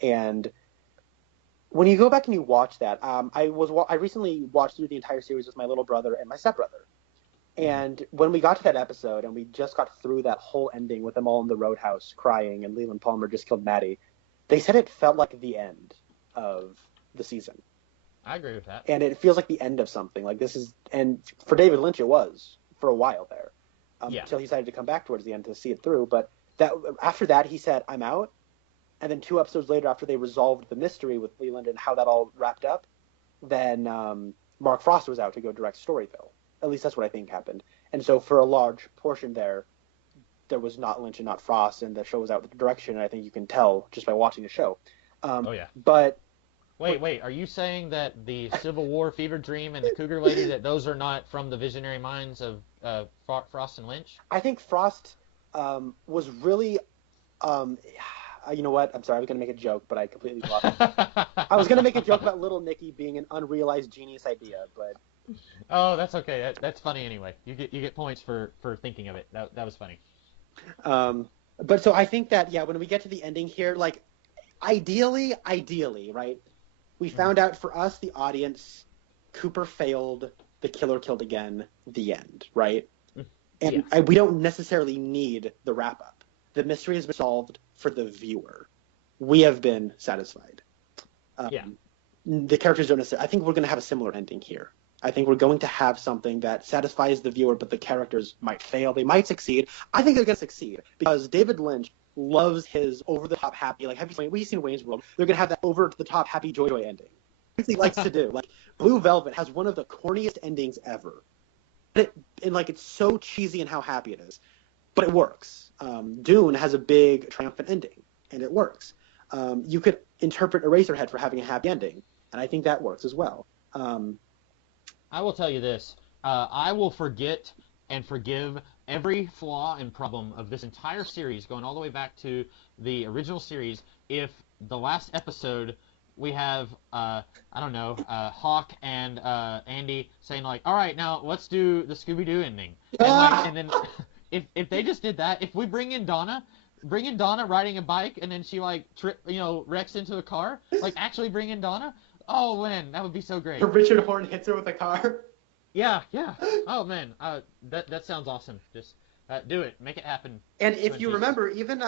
And when you go back and you watch that, I recently watched through the entire series with my little brother and my stepbrother. And when we got to that episode and we just got through that whole ending with them all in the roadhouse crying and Leland Palmer just killed Maddie, they said it felt like the end of the season. I agree with that. And it feels like the end of something. Like this is, and for David Lynch it was for a while there, until he decided to come back towards the end to see it through. But that after that he said, I'm out. And then 2 episodes later, after they resolved the mystery with Leland and how that all wrapped up, then Mark Frost was out to go direct Storyville. At least that's what I think happened. And so for a large portion there was not Lynch and not Frost, and the show was out with the direction, and I think you can tell just by watching the show. But Wait, are you saying that the Civil War Fever Dream and the Cougar Lady, that those are not from the visionary minds of Frost and Lynch? I think Frost was really... you know what? I'm sorry, I was going to make a joke, but I completely lost it. I was going to make a joke about Little Nicky being an unrealized genius idea, but... Oh, that's okay. That's funny anyway. You get points for thinking of it. That was funny. But so I think that, when we get to the ending here, like, ideally, right, we found out for us, the audience, Cooper failed, the killer killed again, the end, right? And we don't necessarily need the wrap-up. The mystery has been solved for the viewer. We have been satisfied. The characters don't necessarily... I think we're going to have a similar ending here. I think we're going to have something that satisfies the viewer, but the characters might fail. They might succeed. I think they're going to succeed because David Lynch loves his over-the-top happy, like, we've seen Wayne's World. They're going to have that over-the-top happy joy ending. He likes to do. Like, Blue Velvet has one of the corniest endings ever. And it's so cheesy in how happy it is. But it works. Dune has a big triumphant ending, and it works. You could interpret Eraserhead for having a happy ending, and I think that works as well. I will tell you this. I will forget and forgive every flaw and problem of this entire series, going all the way back to the original series, if the last episode we have, Hawk and Andy saying, like, all right, now let's do the Scooby-Doo ending. And then if they just did that, if we bring in Donna riding a bike, and then she, like, wrecks into a car, like, actually bring in Donna... Oh, man, that would be so great. Richard Horn hits her with a car. Yeah. Oh, man, that sounds awesome. Just do it. Make it happen. And if you remember, even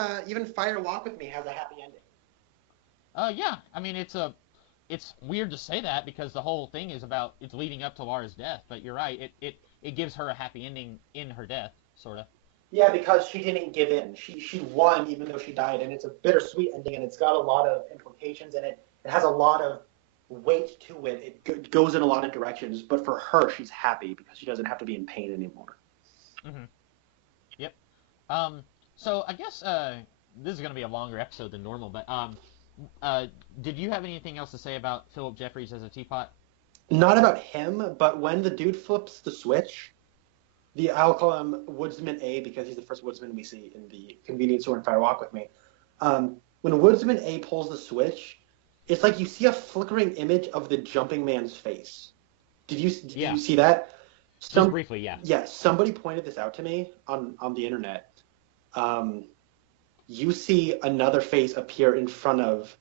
Fire Walk With Me has a happy ending. Yeah. I mean, it's weird to say that because the whole thing is about it's leading up to Laura's death. But you're right. It gives her a happy ending in her death, sort of. Yeah, because she didn't give in. She won even though she died, and it's a bittersweet ending, and it's got a lot of implications in it. It has a lot of weight to it. It goes in a lot of directions, but for her, she's happy because she doesn't have to be in pain anymore. Mm-hmm. Yep. So I guess this is going to be a longer episode than normal, but did you have anything else to say about Philip Jeffries as a teapot? Not about him, but when the dude flips the switch, I'll call him Woodsman A because he's the first Woodsman we see in the convenience store in Fire Walk With Me. When Woodsman A pulls the switch, it's like you see a flickering image of the jumping man's face. Did you see that? Just briefly, yeah. Yeah, somebody pointed this out to me on the internet. You see another face appear in front of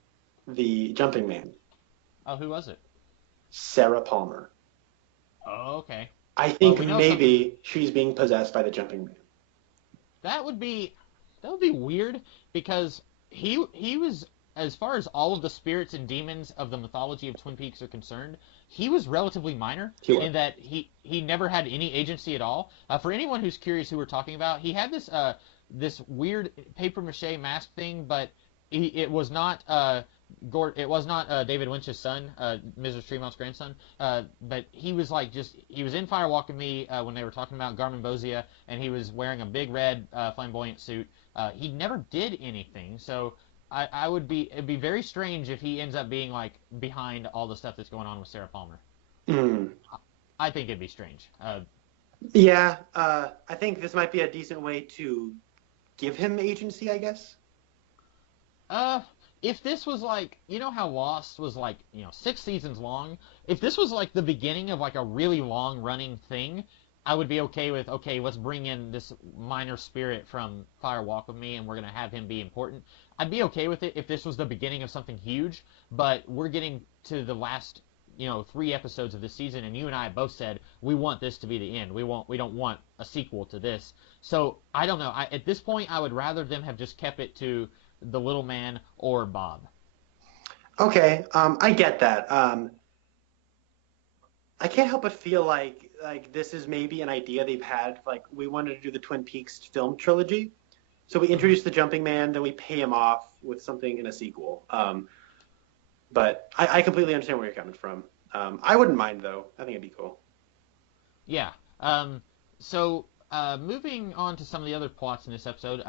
the jumping man. Oh, who was it? Sarah Palmer. Oh, okay. I Well, think we know something. maybe she's being possessed by the Jumping Man. That would be that would be weird because he was, as far as all of the spirits and demons of the mythology of Twin Peaks are concerned, he was relatively minor He was. in that he never had any agency at all. For anyone who's curious who we're talking about, he had this weird paper mache mask thing, but it was not it was not David Lynch's son, Mrs. Tremont's grandson, but he was like he was in Firewalk with Me when they were talking about Garmin Bozia, and he was wearing a big red flamboyant suit. He never did anything, so it'd be very strange if he ends up being like behind all the stuff that's going on with Sarah Palmer. Mm. I think it'd be strange. Yeah, I think this might be a decent way to give him agency, I guess. If this was like, you know how Lost was like, 6 seasons long? If this was like the beginning of like a really long running thing, I would be okay with, okay, let's bring in this minor spirit from Fire Walk with Me and we're going to have him be important. I'd be okay with it if this was the beginning of something huge, but we're getting to the last, 3 episodes of this season, and you and I both said we want this to be the end. We don't want a sequel to this. So I don't know. At this point, I would rather them have just kept it to the little man or Bob. Okay, I get that. I can't help but feel like this is maybe an idea they've had. Like, we wanted to do the Twin Peaks film trilogy, so we introduce the Jumping Man, then we pay him off with something in a sequel. But I completely understand where you're coming from. I wouldn't mind, though. I think it'd be cool. Yeah. So moving on to some of the other plots in this episode,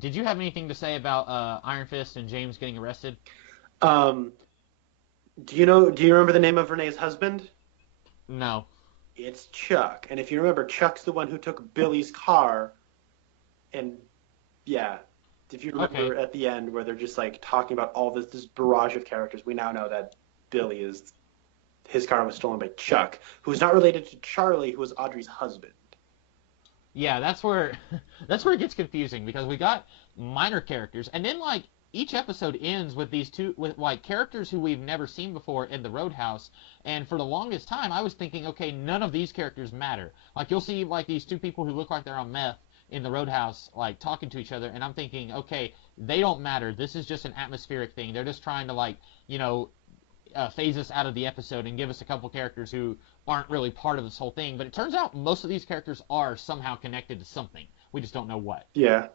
did you have anything to say about Iron Fist and James getting arrested? Do you remember the name of Renee's husband? No. It's Chuck. And if you remember, Chuck's the one who took Billy's car. And yeah, if you remember at the end where they're just like talking about all this barrage of characters, we now know that his car was stolen by Chuck, who's not related to Charlie, who was Audrey's husband. Yeah, that's where it gets confusing because we got minor characters, and then like each episode ends with with like characters who we've never seen before in the Roadhouse, and for the longest time I was thinking, okay, none of these characters matter. Like you'll see like these two people who look like they're on meth in the Roadhouse like talking to each other, and I'm thinking, okay, they don't matter. This is just an atmospheric thing. They're just trying to like phase us out of the episode and give us a couple characters who aren't really part of this whole thing. But it turns out most of these characters are somehow connected to something. We just don't know what. Yeah.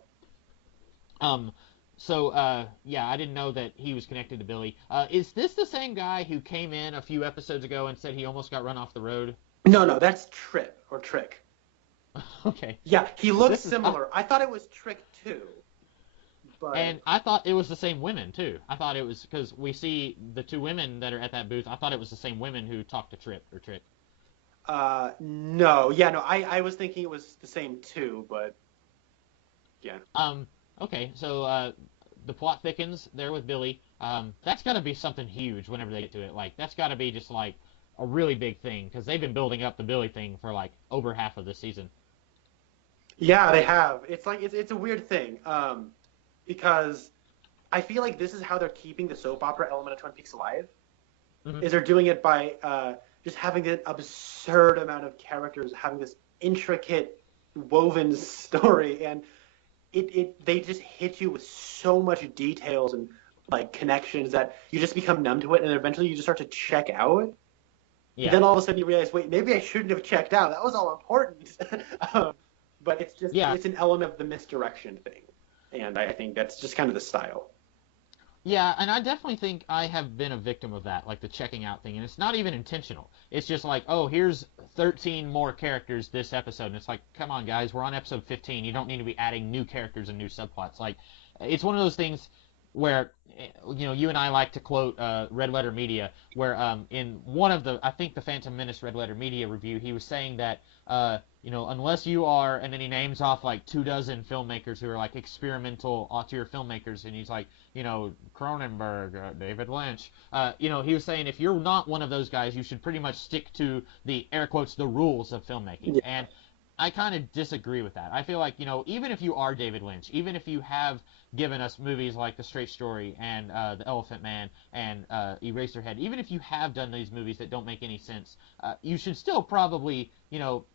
Yeah, I didn't know that he was connected to Billy. Is this the same guy who came in a few episodes ago and said he almost got run off the road? No, that's Trick. Okay. Yeah, he looks similar. I thought it was Trick too. But... And I thought it was the same women too. I thought it was because we see the two women that are at that booth. I thought it was the same women who talked to Trick. No. Yeah, no. I was thinking it was the same too, but yeah. Okay. So the plot thickens there with Billy. That's got to be something huge whenever they get to it. Like that's got to be just like a really big thing because they've been building up the Billy thing for like over half of this season. Yeah, they have. It's like it's a weird thing. Because I feel like this is how they're keeping the soap opera element of Twin Peaks alive. Mm-hmm. Is they're doing it by just having an absurd amount of characters, having this intricate, woven story, and they just hit you with so much details and like connections that you just become numb to it, and eventually you just start to check out. Yeah. And then all of a sudden you realize, wait, maybe I shouldn't have checked out. That was all important. But it's just it's an element of the misdirection thing. And I think that's just kind of the style. Yeah, and I definitely think I have been a victim of that, like the checking out thing. And it's not even intentional. It's just like, oh, here's 13 more characters this episode. And it's like, come on, guys, we're on episode 15. You don't need to be adding new characters and new subplots. Like, it's one of those things where, you and I like to quote Red Letter Media, where in one of the, I think the Phantom Menace Red Letter Media review, he was saying that, unless you are, and then he names off like 24 filmmakers who are like experimental auteur filmmakers, and he's like, Cronenberg, David Lynch, he was saying if you're not one of those guys, you should pretty much stick to the, air quotes, the rules of filmmaking. Yeah. And I kind of disagree with that. I feel like, even if you are David Lynch, even if you have given us movies like The Straight Story and The Elephant Man and Eraserhead, even if you have done these movies that don't make any sense, you should still probably,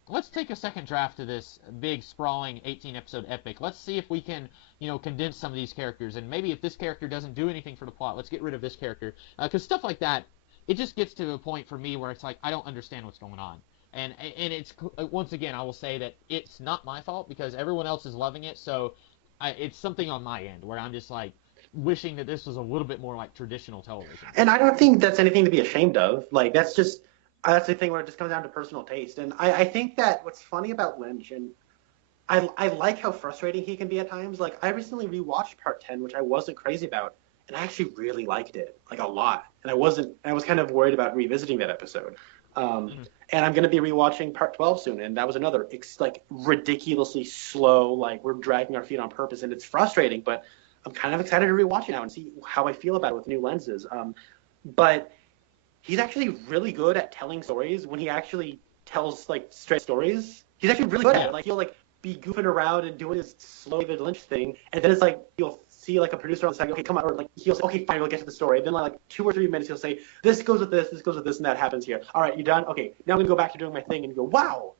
let's take a second draft to this big, sprawling 18-episode epic. Let's see if we can, condense some of these characters. And maybe if this character doesn't do anything for the plot, let's get rid of this character. Because stuff like that, it just gets to a point for me where it's like, I don't understand what's going on. And it's, once again, I will say that it's not my fault because everyone else is loving it, so it's something on my end where I'm just like wishing that this was a little bit more like traditional television. And I don't think that's anything to be ashamed of. Like, that's the thing where it just comes down to personal taste. And I think that what's funny about Lynch, and I like how frustrating he can be at times. Like, I recently rewatched Part 10, which I wasn't crazy about, and I actually really liked it, like a lot. And I was kind of worried about revisiting that episode. And I'm going to be rewatching Part 12 soon, and that was another like ridiculously slow, like we're dragging our feet on purpose, and it's frustrating, but I'm kind of excited to rewatch it now and see how I feel about it with new lenses. But he's actually really good at telling stories when he actually tells like straight stories. He's actually really good at it. Like he'll like be goofing around and doing his slow David Lynch thing, and then it's like you'll see like a producer on the side, okay, come on, or like he'll say, okay, fine, we'll get to the story. And then like 2 or 3 minutes, he'll say, this goes with this, and that happens here. All right, you done? Okay, now I'm gonna go back to doing my thing, and you go, wow,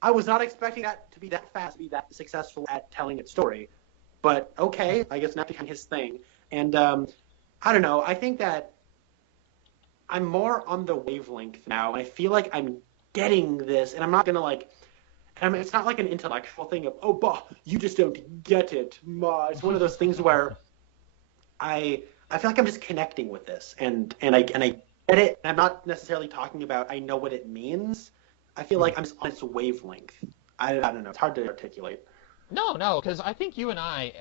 I was not expecting that to be that fast, to be that successful at telling its story. But okay, I guess not become his thing. And I don't know. I think that I'm more on the wavelength now, and I feel like I'm getting this, and I'm not gonna like. I mean, it's not like an intellectual thing of, oh, bah, you just don't get it. It's one of those things where I feel like I'm just connecting with this, and I get it. And I'm not necessarily talking about I know what it means. I feel like I'm just on its wavelength. I don't know. It's hard to articulate. No, because I think you and I,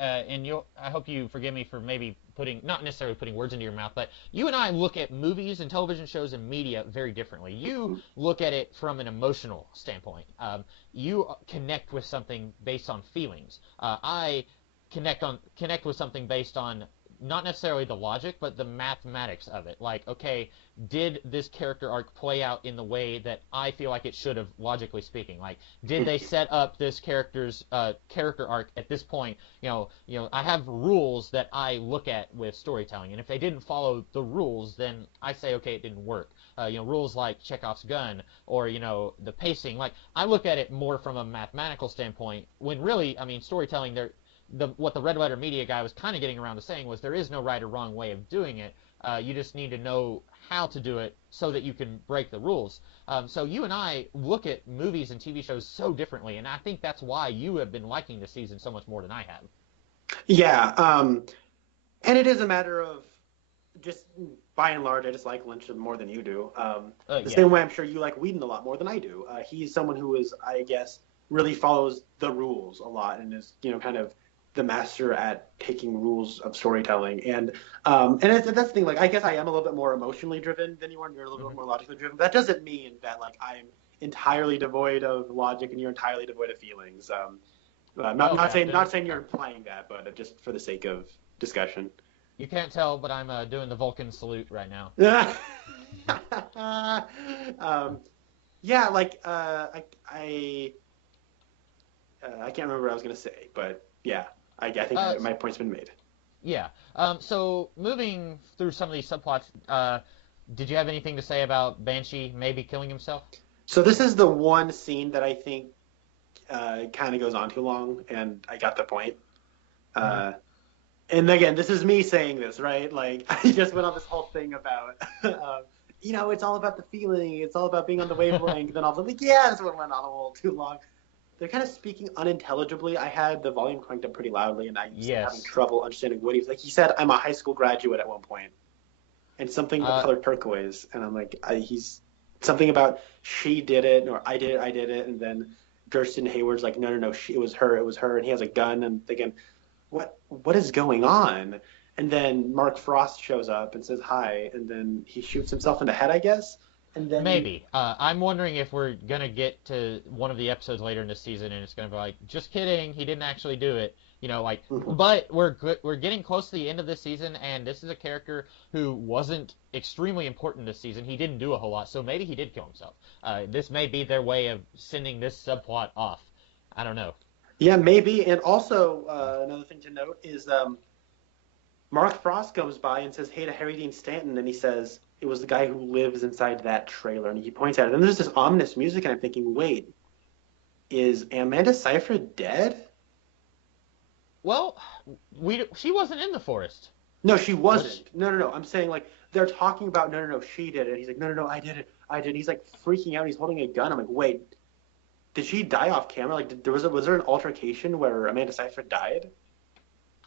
I hope you forgive me for maybe not necessarily putting words into your mouth, but you and I look at movies and television shows and media very differently. You look at it from an emotional standpoint. You connect with something based on feelings. I connect with something based on not necessarily the logic, but the mathematics of it. Like, okay, did this character arc play out in the way that I feel like it should have, logically speaking? Like, did they set up this character's character arc at this point? I have rules that I look at with storytelling, and if they didn't follow the rules, then I say, okay, it didn't work. Rules like Chekhov's gun or, the pacing. Like, I look at it more from a mathematical standpoint, when really, I mean, storytelling, what the Red Letter Media guy was kind of getting around to saying was there is no right or wrong way of doing it. You just need to know how to do it so that you can break the rules. So you and I look at movies and TV shows so differently, and I think that's why you have been liking this season so much more than I have. Yeah, and it is a matter of just, by and large, I just like Lynch more than you do. Same way I'm sure you like Whedon a lot more than I do. He's someone who is, I guess, really follows the rules a lot and is, kind of the master at taking rules of storytelling. And that's the thing, like, I guess I am a little bit more emotionally driven than you are, and you're a little bit more logically driven. But that doesn't mean that, like, I'm entirely devoid of logic and you're entirely devoid of feelings. Not saying you're implying that, but just for the sake of discussion. You can't tell, but I'm doing the Vulcan salute right now. Yeah, like, I can't remember what I was going to say, but yeah, I think my point's been made. Yeah. So moving through some of these subplots, did you have anything to say about Banshee maybe killing himself? So this is the one scene that I think kind of goes on too long, and I got the point. And again, this is me saying this, right? Like, I just went on this whole thing about, it's all about the feeling, it's all about being on the wavelength, and all of a sudden, like, yeah, this one went on a little too long. They're kind of speaking unintelligibly. I had the volume cranked up pretty loudly, and I was having trouble understanding what he's like. He said, "I'm a high school graduate" at one point, and something the color turquoise, and I'm like, he's something about she did it, or I did it, and then Gersten Hayward's like, no, it was her, and he has a gun, and thinking, what is going on? And then Mark Frost shows up and says hi, and then he shoots himself in the head, I guess. And then maybe. I'm wondering if we're going to get to one of the episodes later in this season and it's going to be like, just kidding, he didn't actually do it. But we're getting close to the end of this season, and this is a character who wasn't extremely important this season. He didn't do a whole lot, so maybe he did kill himself. This may be their way of sending this subplot off. I don't know. Yeah, maybe. And also, another thing to note is Mark Frost comes by and says, hey to Harry Dean Stanton, and he says, it was the guy who lives inside that trailer. And he points at it. And there's this ominous music, and I'm thinking, wait, is Amanda Seyfried dead? Well, she wasn't in the forest. No, she wasn't. No. I'm saying, like, they're talking about, no, she did it. He's like, no, I did it. He's, like, freaking out. He's holding a gun. I'm like, wait, did she die off camera? Like, was there an altercation where Amanda Seyfried died?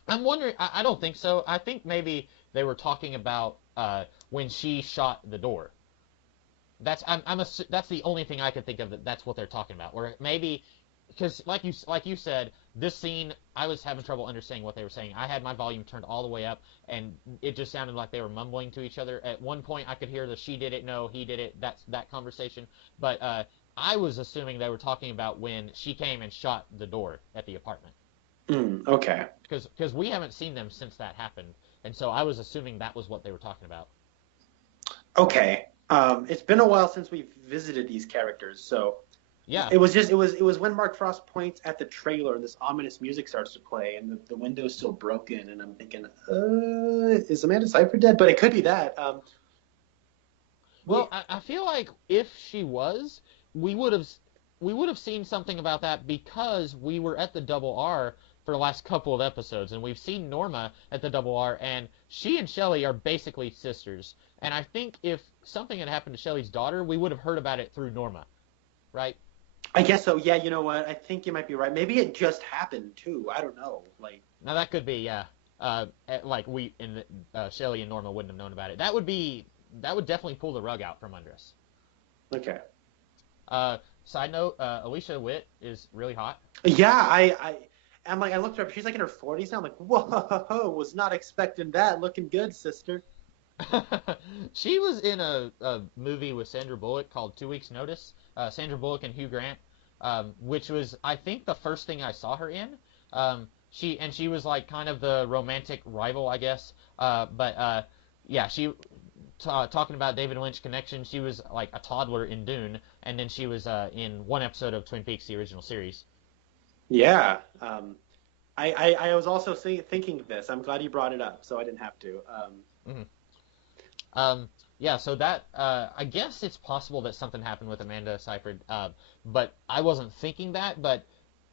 I'm wondering. I don't think so. I think maybe they were talking about when she shot the door. That's the only thing I could think of that's what they're talking about. Or maybe because like you said, this scene I was having trouble understanding what they were saying. I had my volume turned all the way up, and it just sounded like they were mumbling to each other. At one point, I could hear the "she did it," "no, he did it." That's that conversation. But I was assuming they were talking about when she came and shot the door at the apartment. Okay. Because we haven't seen them since that happened, and so I was assuming that was what they were talking about. Okay. It's been a while since we've visited these characters, so yeah. It was when Mark Frost points at the trailer and this ominous music starts to play, and the window's still broken, and I'm thinking, is Amanda Seyfried dead? But it could be that. Well, I feel like if she was, we would have seen something about that because we were at the Double R for the last couple of episodes, and we've seen Norma at the Double R, and she and Shelley are basically sisters. And I think if something had happened to Shelley's daughter, we would have heard about it through Norma, right? I guess so. Yeah, you know what? I think you might be right. Maybe it just happened too. I don't know. Like, now that could be, yeah. Like Shelley and Norma wouldn't have known about it. That would definitely pull the rug out from under us. Okay. Side note: Alicia Witt is really hot. Yeah, I'm like, I looked her up. She's like in her 40s now. I'm like, whoa, was not expecting that. Looking good, sister. She was in a movie with Sandra Bullock called 2 Weeks Notice. Sandra Bullock and Hugh Grant, which was, I think, the first thing I saw her in. She was like kind of the romantic rival, I guess. Yeah, she talking about David Lynch connection. She was like a toddler in Dune, and then she was in one episode of Twin Peaks, the original series. Yeah. I was also thinking of this. I'm glad you brought it up, so I didn't have to. Yeah, so that I guess it's possible that something happened with Amanda Seyfried, but I wasn't thinking that. But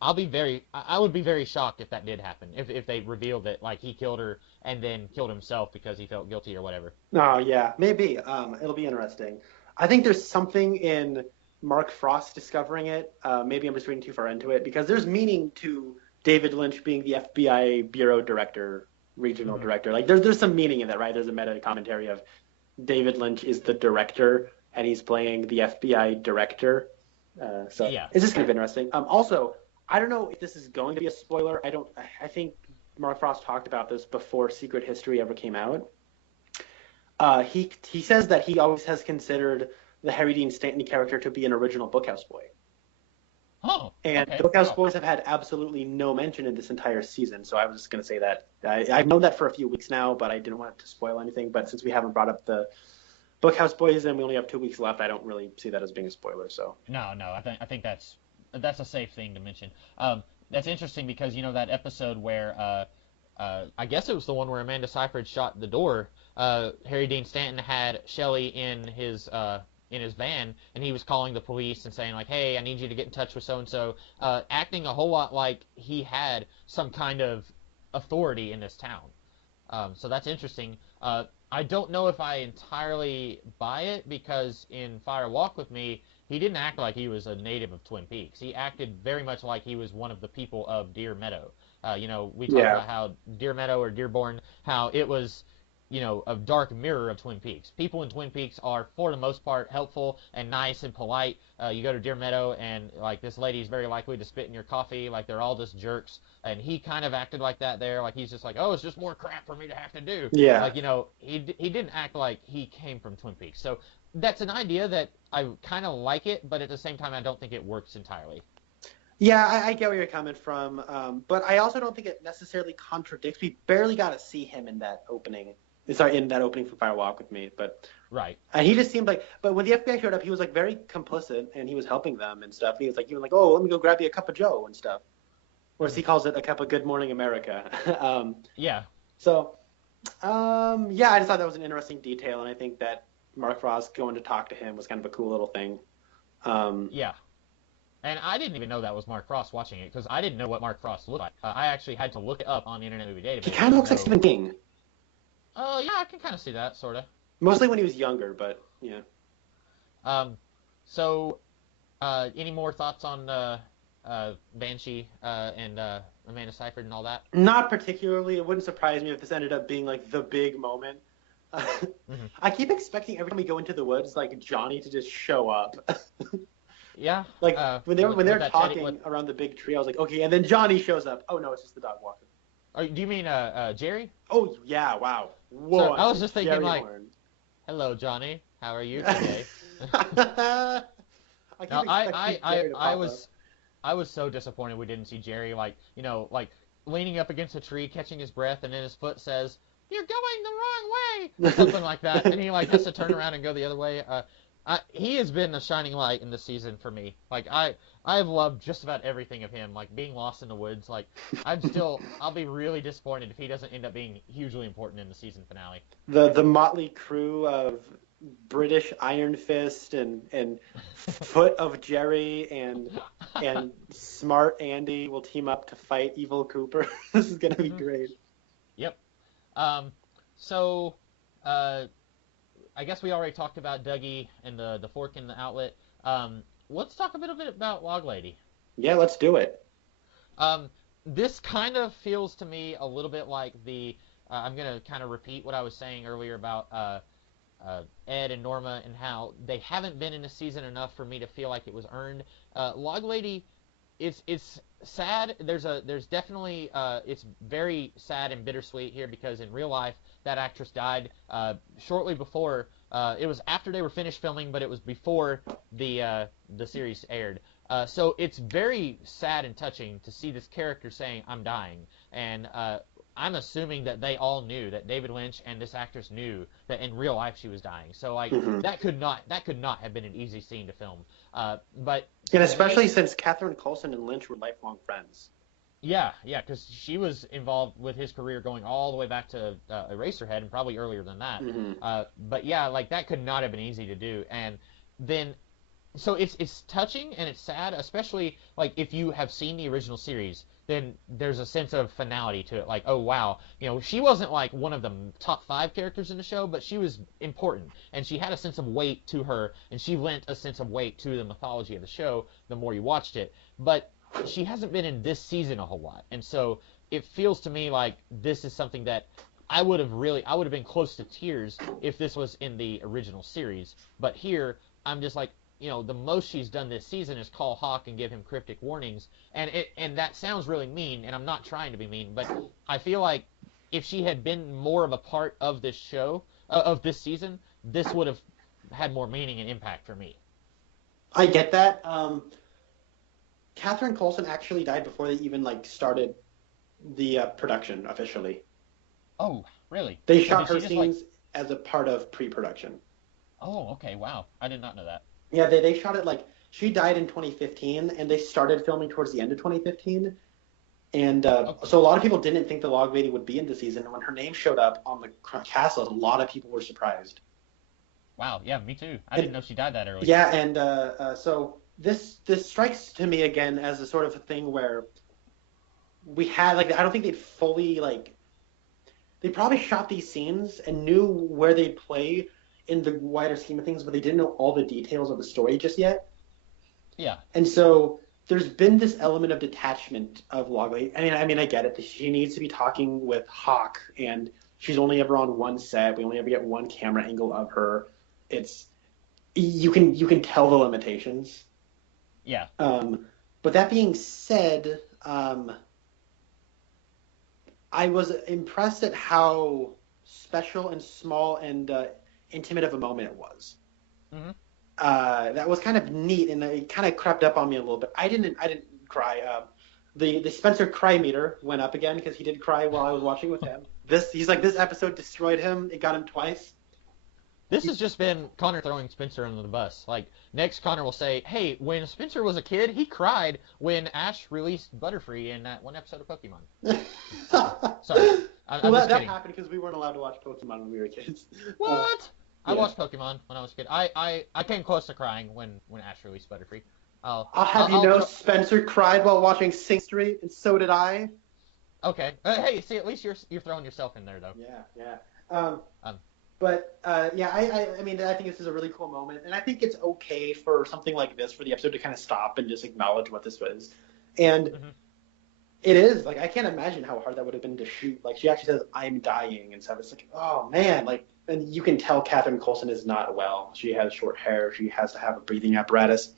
I would be very shocked if that did happen. If they revealed that like he killed her and then killed himself because he felt guilty or whatever. Oh yeah, maybe. It'll be interesting. I think there's something in Mark Frost discovering it. Maybe I'm just reading too far into it because there's meaning to David Lynch being the FBI bureau director, regional director. Like there's some meaning in that, right? There's a meta commentary of David Lynch is the director and he's playing the FBI director. So yeah, it's just kind of interesting. Also, I don't know if this is going to be a spoiler. I think Mark Frost talked about this before Secret History ever came out. He says that he always has considered the Harry Dean Stanton character to be an original Bookhouse Boy. Oh, and okay. The Bookhouse Boys have had absolutely no mention in this entire season, so I was just going to say that. I've known that for a few weeks now, but I didn't want to spoil anything. But since we haven't brought up the Bookhouse Boys and we only have 2 weeks left, I don't really see that as being a spoiler. So no, I think that's a safe thing to mention. That's interesting because that episode where I guess it was the one where Amanda Seyfried shot the door. Harry Dean Stanton had Shelley in his van, and he was calling the police and saying like, hey, I need you to get in touch with so-and-so, acting a whole lot like he had some kind of authority in this town. So that's interesting. I don't know if I entirely buy it because in Fire Walk with Me, he didn't act like he was a native of Twin Peaks. He acted very much like he was one of the people of Deer Meadow. We talked about how Deer Meadow or Dearborn, how it was a dark mirror of Twin Peaks. People in Twin Peaks are, for the most part, helpful and nice and polite. You go to Deer Meadow, and, like, this lady's very likely to spit in your coffee. Like, they're all just jerks. And he kind of acted like that there. Like, he's just like, oh, it's just more crap for me to have to do. Yeah. Like, he didn't act like he came from Twin Peaks. So that's an idea that I kind of like it, but at the same time, I don't think it works entirely. Yeah, I get where you're coming from. But I also don't think it necessarily contradicts. We barely got to see him in that opening Sorry, in that opening for Fire Walk with Me, but Right. and he just seemed like, but when the FBI showed up, he was like very complicit and he was helping them and stuff. He was like, oh, let me go grab you a cup of Joe and stuff, or as he calls it, a cup of Good Morning America. Yeah. So, yeah, I just thought that was an interesting detail, and I think that Mark Frost going to talk to him was kind of a cool little thing. Yeah. And I didn't even know that was Mark Frost watching it, because I didn't know what Mark Frost looked like. I actually had to look it up on the Internet Movie Database. He kind of looks like Stephen King. Oh, yeah, I can kind of see that, sort of. Mostly when he was younger, but yeah. So, any more thoughts on Banshee and Amanda Seyfried and all that? Not particularly. It wouldn't surprise me if this ended up being like the big moment. I keep expecting every time we go into the woods, like Johnny to just show up. Yeah. Like when they're talking Teddy, around the big tree, I was like, okay, and then Johnny shows up. Oh no, it's just the dog walker. Oh, do you mean Jerry? Oh yeah, wow. Whoa. So, I was just thinking Jerry like, Horn. hello Johnny, how are you today? No, I was so disappointed we didn't see Jerry like leaning up against a tree, catching his breath, and then his foot says, "You're going the wrong way," or something like that, and he like has to turn around and go the other way. He has been a shining light in this season for me. Like I've loved just about everything of him. Like being lost in the woods. Like I'll be really disappointed if he doesn't end up being hugely important in the season finale. The motley crew of British Iron Fist and Foot of Jerry and Smart Andy will team up to fight Evil Cooper. This is gonna be great. Yep. So, I guess we already talked about Dougie and the fork in the outlet. Let's talk a little bit about Log Lady. Yeah, let's do it. This kind of feels to me a little bit like I'm going to kind of repeat what I was saying earlier about Ed and Norma and how they haven't been in a season enough for me to feel like it was earned. Log Lady, it's sad. There's definitely it's very sad and bittersweet here because in real life that actress died shortly before. It was after they were finished filming, but it was before the series aired. So it's very sad and touching to see this character saying, "I'm dying," and I'm assuming that they all knew, that David Lynch and this actress knew that in real life she was dying. So like that could not have been an easy scene to film. But and especially since Catherine Coulson and Lynch were lifelong friends. Yeah, because she was involved with his career going all the way back to Eraserhead and probably earlier than that. But yeah, like that could not have been easy to do. And then, so it's touching and it's sad, especially like if you have seen the original series, then there's a sense of finality to it. Like, oh wow, she wasn't like one of the top 5 characters in the show, but she was important and she had a sense of weight to her, and she lent a sense of weight to the mythology of the show the more you watched it. But she hasn't been in this season a whole lot, and so it feels to me like this is something that I would have been close to tears if this was in the original series. But here, I'm just like, the most she's done this season is call Hawk and give him cryptic warnings, and that sounds really mean, and I'm not trying to be mean, but I feel like if she had been more of a part of this show, of this season, this would have had more meaning and impact for me. I get that. Catherine Coulson actually died before they even started the production officially. Oh, really? They shot her scenes as a part of pre-production. Oh, okay, wow. I did not know that. Yeah, they shot it she died in 2015, and they started filming towards the end of 2015. And so a lot of people didn't think the Log Lady would be in the season, and when her name showed up on the cast list, a lot of people were surprised. Wow, yeah, me too. I didn't know she died that early. Yeah, and so this strikes to me again as a sort of a thing where we had I don't think they'd fully they probably shot these scenes and knew where they'd play in the wider scheme of things, but they didn't know all the details of the story just yet. Yeah. And so there's been this element of detachment of Log Lady. I mean, I get it. She needs to be talking with Hawk, and she's only ever on one set. We only ever get one camera angle of her. You can tell the limitations. Yeah. But that being said, I was impressed at how special and small and intimate of a moment it was. Mm-hmm. That was kind of neat, and it kind of crept up on me a little bit. I didn't cry. the Spencer cry meter went up again because he did cry while I was watching with him. He's like, this episode destroyed him. It got him twice. This has just been Connor throwing Spencer under the bus. Like, next Connor will say, hey, when Spencer was a kid, he cried when Ash released Butterfree in that one episode of Pokemon. Sorry. I'm Well, just that kidding. happened because we weren't allowed to watch Pokemon when we were kids. What? I yeah. watched Pokemon when I was a kid. I came close to crying when Ash released Butterfree. I'll have you know, Spencer cried while watching Sing Street, and so did I. Okay. Hey, see, at least you're throwing yourself in there, though. Yeah. But yeah, I mean, I think this is a really cool moment, and I think it's okay for something like this, for the episode to kind of stop and just acknowledge what this was. And it is, like, I can't imagine how hard that would have been to shoot. Like, she actually says, I'm dying, and stuff. It's like, oh, man, like, and you can tell Catherine Coulson is not well. She has short hair. She has to have a breathing apparatus.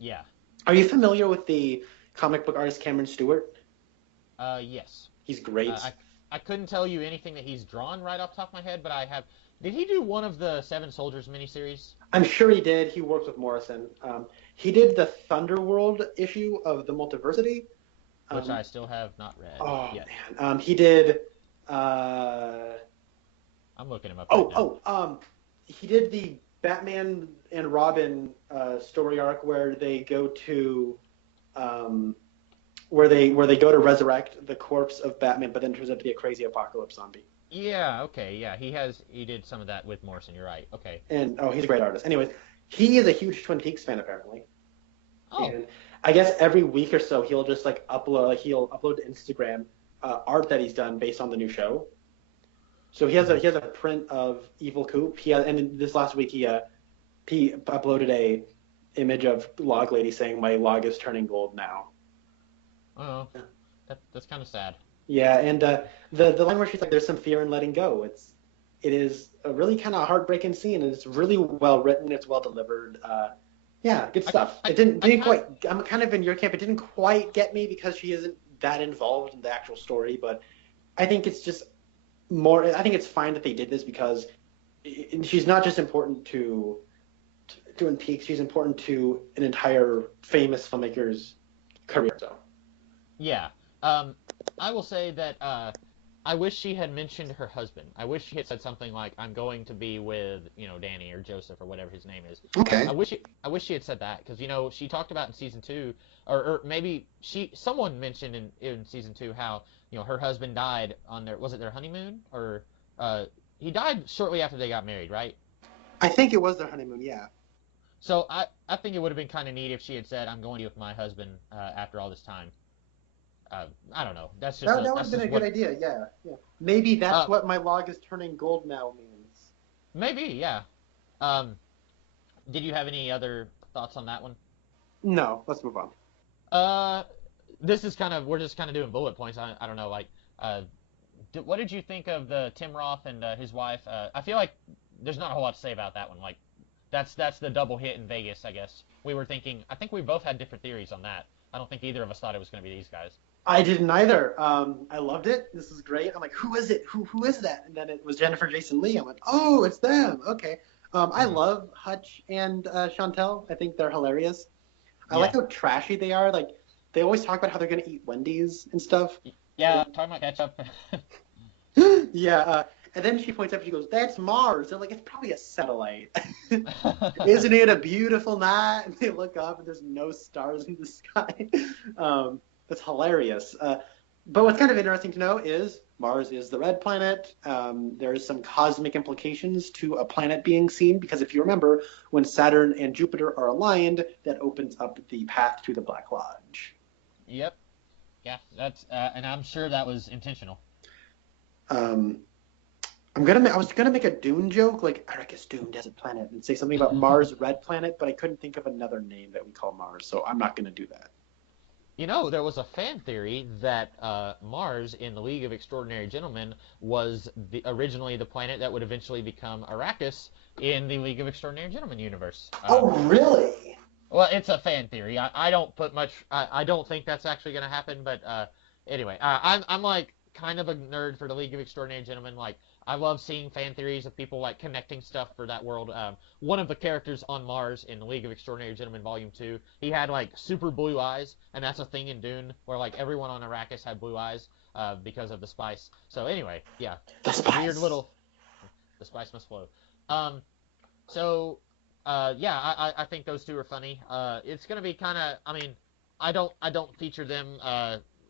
Yeah. Are you familiar with the comic book artist Cameron Stewart? Yes. He's great. I couldn't tell you anything that he's drawn right off the top of my head, but I have. Did he do one of the Seven Soldiers miniseries? I'm sure he did. He worked with Morrison. He did the Thunderworld issue of the Multiversity, Which I still have not read yet. Man. He did. I'm looking him up. Right now. He did the Batman and Robin story arc where they go to, where they go to resurrect the corpse of Batman, but then turns out to be a crazy apocalypse zombie. Yeah. Okay. Yeah. He did some of that with Morrison. You're right. Okay. And he's a great artist. Anyways, he is a huge Twin Peaks fan apparently. Oh. And I guess every week or so he'll just he'll upload to Instagram art that he's done based on the new show. So he has a print of Evil Coop. And this last week he uploaded a image of Log Lady saying, "My log is turning gold now." Oh, that's kind of sad. Yeah, and the line where she's like, "There's some fear in letting go." It is a really kind of heartbreaking scene, and it's really well written. It's well delivered. Yeah, good stuff. It didn't quite. I'm kind of in your camp. It didn't quite get me because she isn't that involved in the actual story, but I think it's just more. I think it's fine that they did this because she's not just important to Twin Peaks. She's important to an entire famous filmmaker's career. So. Yeah. I will say that I wish she had mentioned her husband. I wish she had said something like, "I'm going to be with, Danny or Joseph or whatever his name is." Okay. I wish she had said that because she talked about in season 2, or maybe someone mentioned in season 2 how her husband died on their honeymoon, or he died shortly after they got married, right? I think it was their honeymoon. Yeah. So I think it would have been kind of neat if she had said, "I'm going to be with my husband after all this time." I don't know. That would have been a good idea. Yeah. Maybe that's what my log is turning gold now means. Maybe, yeah. Did you have any other thoughts on that one? No. Let's move on. We're just kind of doing bullet points. I don't know, like, what did you think of the Tim Roth and his wife? I feel like there's not a whole lot to say about that one. Like, that's the double hit in Vegas, I guess. I think we both had different theories on that. I don't think either of us thought it was going to be these guys. I didn't either. I loved it. This is great. I'm like, who is it? Who is that? And then it was Jennifer Jason Leigh. I went, oh, it's them. Okay. I love Hutch and Chantel. I think they're hilarious. I like how trashy they are. Like, they always talk about how they're going to eat Wendy's and stuff. Yeah, talking about ketchup. Yeah. And then she points up and she goes, that's Mars. They're like, it's probably a satellite. Isn't it a beautiful night? And they look up and there's no stars in the sky. That's hilarious. But what's kind of interesting to know is Mars is the red planet. There's some cosmic implications to a planet being seen because if you remember, when Saturn and Jupiter are aligned, that opens up the path to the Black Lodge. Yep. Yeah, that's and I'm sure that was intentional. I was gonna make a Dune joke, like Arrakis Dune Desert Planet, and say something about Mars red planet, but I couldn't think of another name that we call Mars, so I'm not gonna do that. There was a fan theory that Mars in the League of Extraordinary Gentlemen was originally the planet that would eventually become Arrakis in the League of Extraordinary Gentlemen universe. Oh, really? Well, it's a fan theory. I don't put much. I don't think that's actually going to happen. But anyway, I'm like kind of a nerd for the League of Extraordinary Gentlemen. Like I love seeing fan theories of people like connecting stuff for that world. One of the characters on Mars in the League of Extraordinary Gentlemen Volume 2, he had like super blue eyes, and that's a thing in Dune where like everyone on Arrakis had blue eyes because of the spice. So anyway, yeah, The spice. weird little. The spice must flow. So yeah, I think those two are funny. It's gonna be kind of. I mean, I don't feature them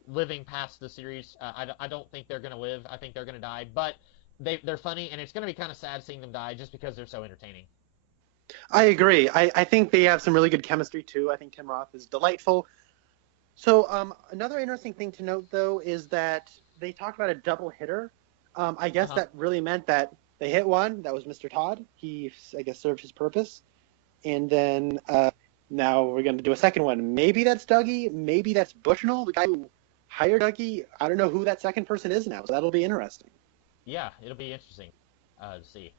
living past the series. I don't think they're gonna live. I think they're gonna die. But they're funny, and it's gonna be kind of sad seeing them die just because they're so entertaining. I agree. I think they have some really good chemistry too. I think Tim Roth is delightful. So another interesting thing to note though is that they talked about a double hitter. I guess that really meant that they hit one. That was Mr. Todd. He, I guess, served his purpose. And then now we're going to do a second one. Maybe that's Dougie. Maybe that's Bushnell, the guy who hired Dougie. I don't know who that second person is now, so that'll be interesting. Yeah, it'll be interesting to see.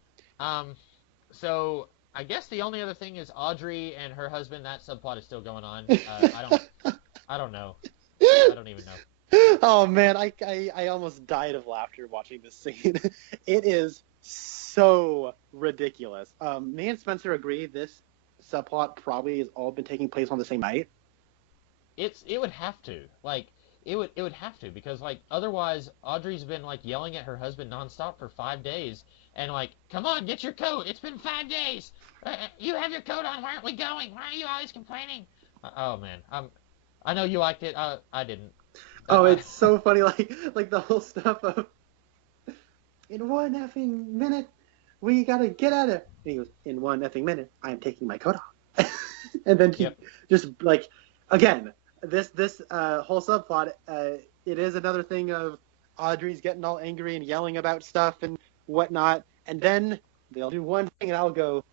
So I guess the only other thing is Audrey and her husband. That subplot is still going on. I don't know. I don't even know. Oh man, I almost died of laughter watching this scene. It is so ridiculous. Me and Spencer agree this subplot probably has all been taking place on the same night. It would have to. Like it would have to, because like otherwise Audrey's been like yelling at her husband nonstop for 5 days and like, come on, get your coat. It's been 5 days. You have your coat on. Why aren't we going? Why are you always complaining? Oh man, I know you liked it. I didn't. Oh, it's so funny, like the whole stuff of, in 1 effing minute, we gotta get out of it. And he goes, in 1 effing minute, I am taking my coat off. And then he just, like, again, this whole subplot, it is another thing of Audrey's getting all angry and yelling about stuff and whatnot, and then they'll do one thing and I'll go,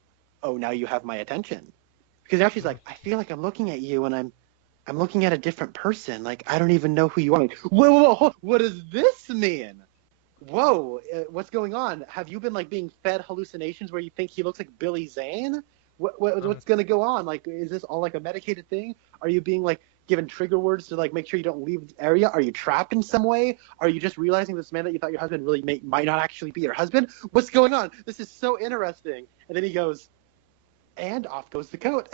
oh, now you have my attention. Because now she's like, I feel like I'm looking at you and I'm looking at a different person. Like, I don't even know who you are. Like, whoa, what does this mean? Whoa, what's going on? Have you been, like, being fed hallucinations where you think he looks like Billy Zane? What's going to go on? Like, is this all, like, a medicated thing? Are you being, like, given trigger words to, like, make sure you don't leave the area? Are you trapped in some way? Are you just realizing this man that you thought your husband really might not actually be your husband? What's going on? This is so interesting. And then he goes, and off goes the coat.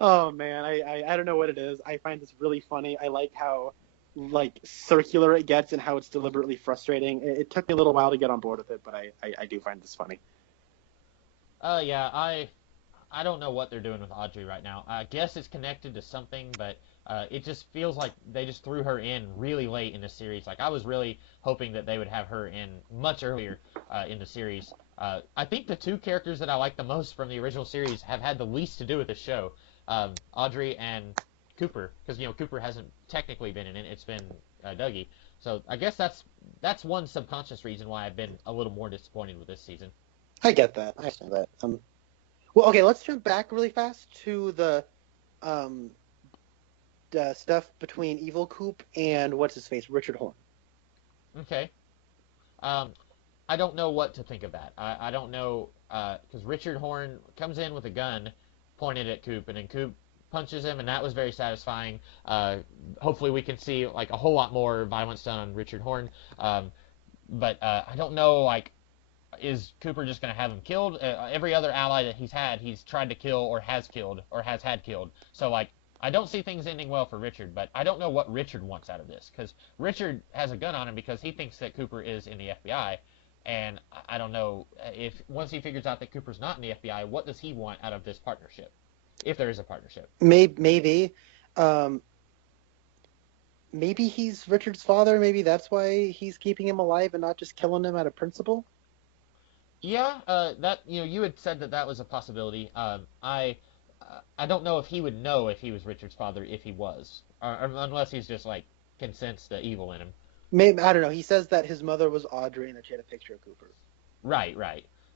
Oh man, I don't know what it is. I find this really funny. I like how like circular it gets and how it's deliberately frustrating. It took me a little while to get on board with it, but I do find this funny. Yeah, I don't know what they're doing with Audrey right now. I guess it's connected to something, but it just feels like they just threw her in really late in the series. Like I was really hoping that they would have her in much earlier in the series. I think the two characters that I like the most from the original series have had the least to do with the show. Audrey and Cooper, because Cooper hasn't technically been in it. It's been Dougie. So I guess that's one subconscious reason why I've been a little more disappointed with this season. I get that. I understand that. Well, okay, let's jump back really fast to the stuff between Evil Coop and what's his face, Richard Horn. Okay. I don't know what to think of that. I don't know, because Richard Horn comes in with a gun pointed at Coop, and then Coop punches him, and that was very satisfying. Hopefully we can see like a whole lot more violence done on Richard Horn. But I don't know, like, is Cooper just going to have him killed? Every other ally that he's tried to kill or has killed or has had killed. So, like, I don't see things ending well for Richard, but I don't know what Richard wants out of this, because Richard has a gun on him because he thinks that Cooper is in the FBI. And I don't know if once he figures out that Cooper's not in the FBI, what does he want out of this partnership, if there is a partnership? Maybe he's Richard's father. Maybe that's why he's keeping him alive and not just killing him out of principle. Yeah, that you had said that was a possibility. I don't know if he would know if he was Richard's father if he was, or unless he's just like can sense the evil in him. Maybe, I don't know. He says that his mother was Audrey and that she had a picture of Cooper. Right.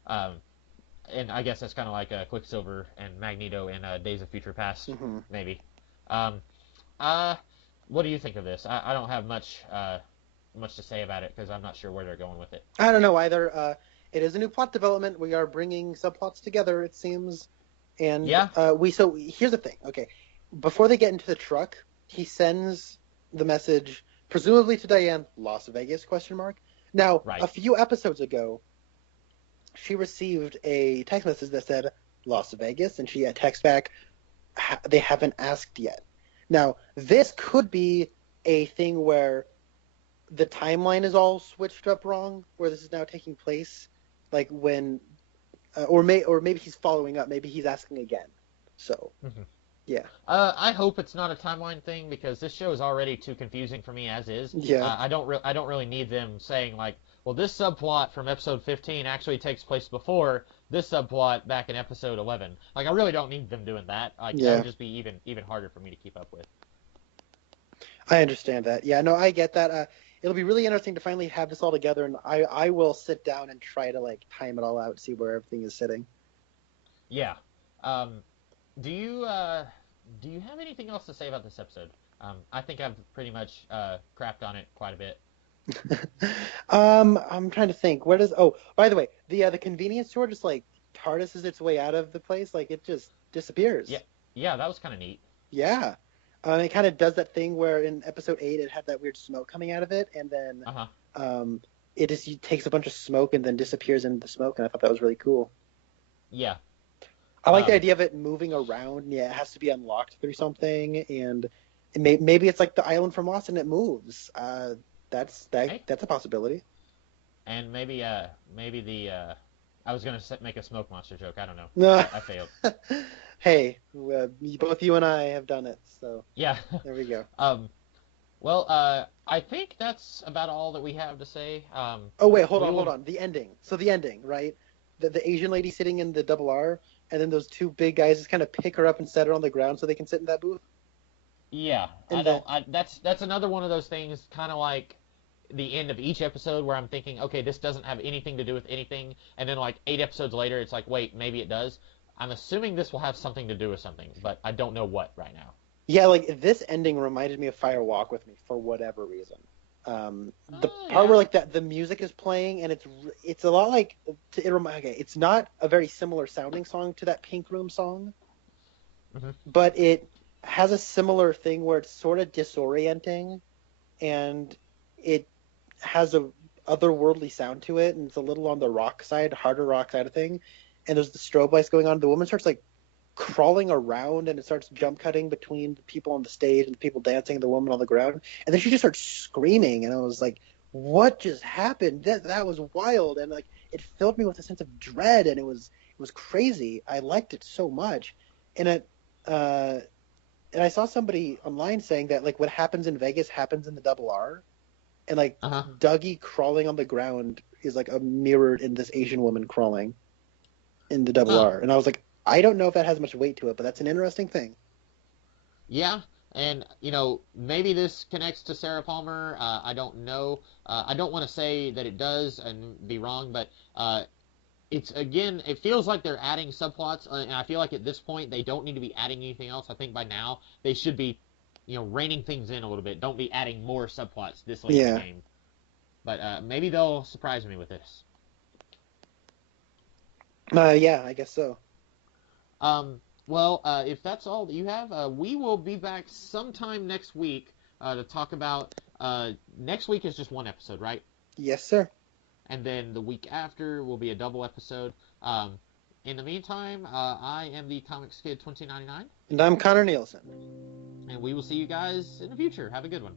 And I guess that's kind of like Quicksilver and Magneto in Days of Future Past, maybe. What do you think of this? I don't have much to say about it because I'm not sure where they're going with it. I don't know either. It is a new plot development. We are bringing subplots together, it seems. And yeah. So here's the thing. Okay, before they get into the truck, he sends the message, presumably to Diane, Las Vegas, ? Now, Right. a few episodes ago, she received a text message that said Las Vegas, and she had text back, they haven't asked yet. Now, this could be a thing where the timeline is all switched up wrong, where this is now taking place, like when, or maybe he's following up, maybe he's asking again. So, yeah. I hope it's not a timeline thing because this show is already too confusing for me as is. Yeah. I don't really need them saying like, well, this subplot from episode 15 actually takes place before this subplot back in episode 11. Like, I really don't need them doing that. Like, that would just be even harder for me to keep up with. I understand that. Yeah, no, I get that. It'll be really interesting to finally have this all together, and I will sit down and try to like time it all out, see where everything is sitting. Yeah. Do you have anything else to say about this episode? I think I've pretty much crapped on it quite a bit. I'm trying to think. Where does? Oh, by the way, the convenience store just like TARDISes its way out of the place, like it just disappears. Yeah, that was kind of neat. Yeah. It kind of does that thing where in episode 8 it had that weird smoke coming out of it, and then it just takes a bunch of smoke and then disappears into the smoke, and I thought that was really cool. Yeah. I like the idea of it moving around. Yeah, it has to be unlocked through something, and maybe it's like the island from Lost and it moves. That's a possibility. And maybe the I was gonna make a smoke monster joke. I don't know. No, I failed. Hey, both you and I have done it, so yeah. There we go. Well, I think that's about all that we have to say. Oh wait, hold on. The ending. So the ending, right? The Asian lady sitting in the double R, and then those two big guys just kind of pick her up and set her on the ground so they can sit in that booth. Yeah, that's another one of those things, kind of like the end of each episode where I'm thinking, okay, this doesn't have anything to do with anything, and then like 8 episodes later, it's like, wait, maybe it does. I'm assuming this will have something to do with something, but I don't know what right now. Yeah, like this ending reminded me of Fire Walk with Me for whatever reason. The part where like the music is playing and it's a lot like it's not a very similar sounding song to that Pink Room song, but it has a similar thing where it's sort of disorienting, and it has a otherworldly sound to it, and it's a little on the rock side, harder rock side of thing. And there's the strobe lights going on. The woman starts like crawling around, and it starts jump cutting between the people on the stage and the people dancing, and the woman on the ground. And then she just starts screaming, and I was like, "What just happened? That was wild!" And like it filled me with a sense of dread, and it was crazy. I liked it so much, and I saw somebody online saying that like what happens in Vegas happens in the double R, and like Dougie crawling on the ground is like a mirrored in this Asian woman crawling in the double R. And I was like, I don't know if that has much weight to it, but that's an interesting thing. Yeah, and maybe this connects to Sarah Palmer. I don't know. I don't want to say that it does and be wrong, but it feels like they're adding subplots, and I feel like at this point they don't need to be adding anything else. I think by now they should be, reining things in a little bit. Don't be adding more subplots this late in the game. But maybe they'll surprise me with this. Yeah, I guess so. Well, if that's all that you have, we will be back sometime next week to talk about. Next week is just one episode, right? Yes, sir. And then the week after will be a double episode. In the meantime, I am the Comics Kid 2099. And I'm Connor Nielsen. And we will see you guys in the future. Have a good one.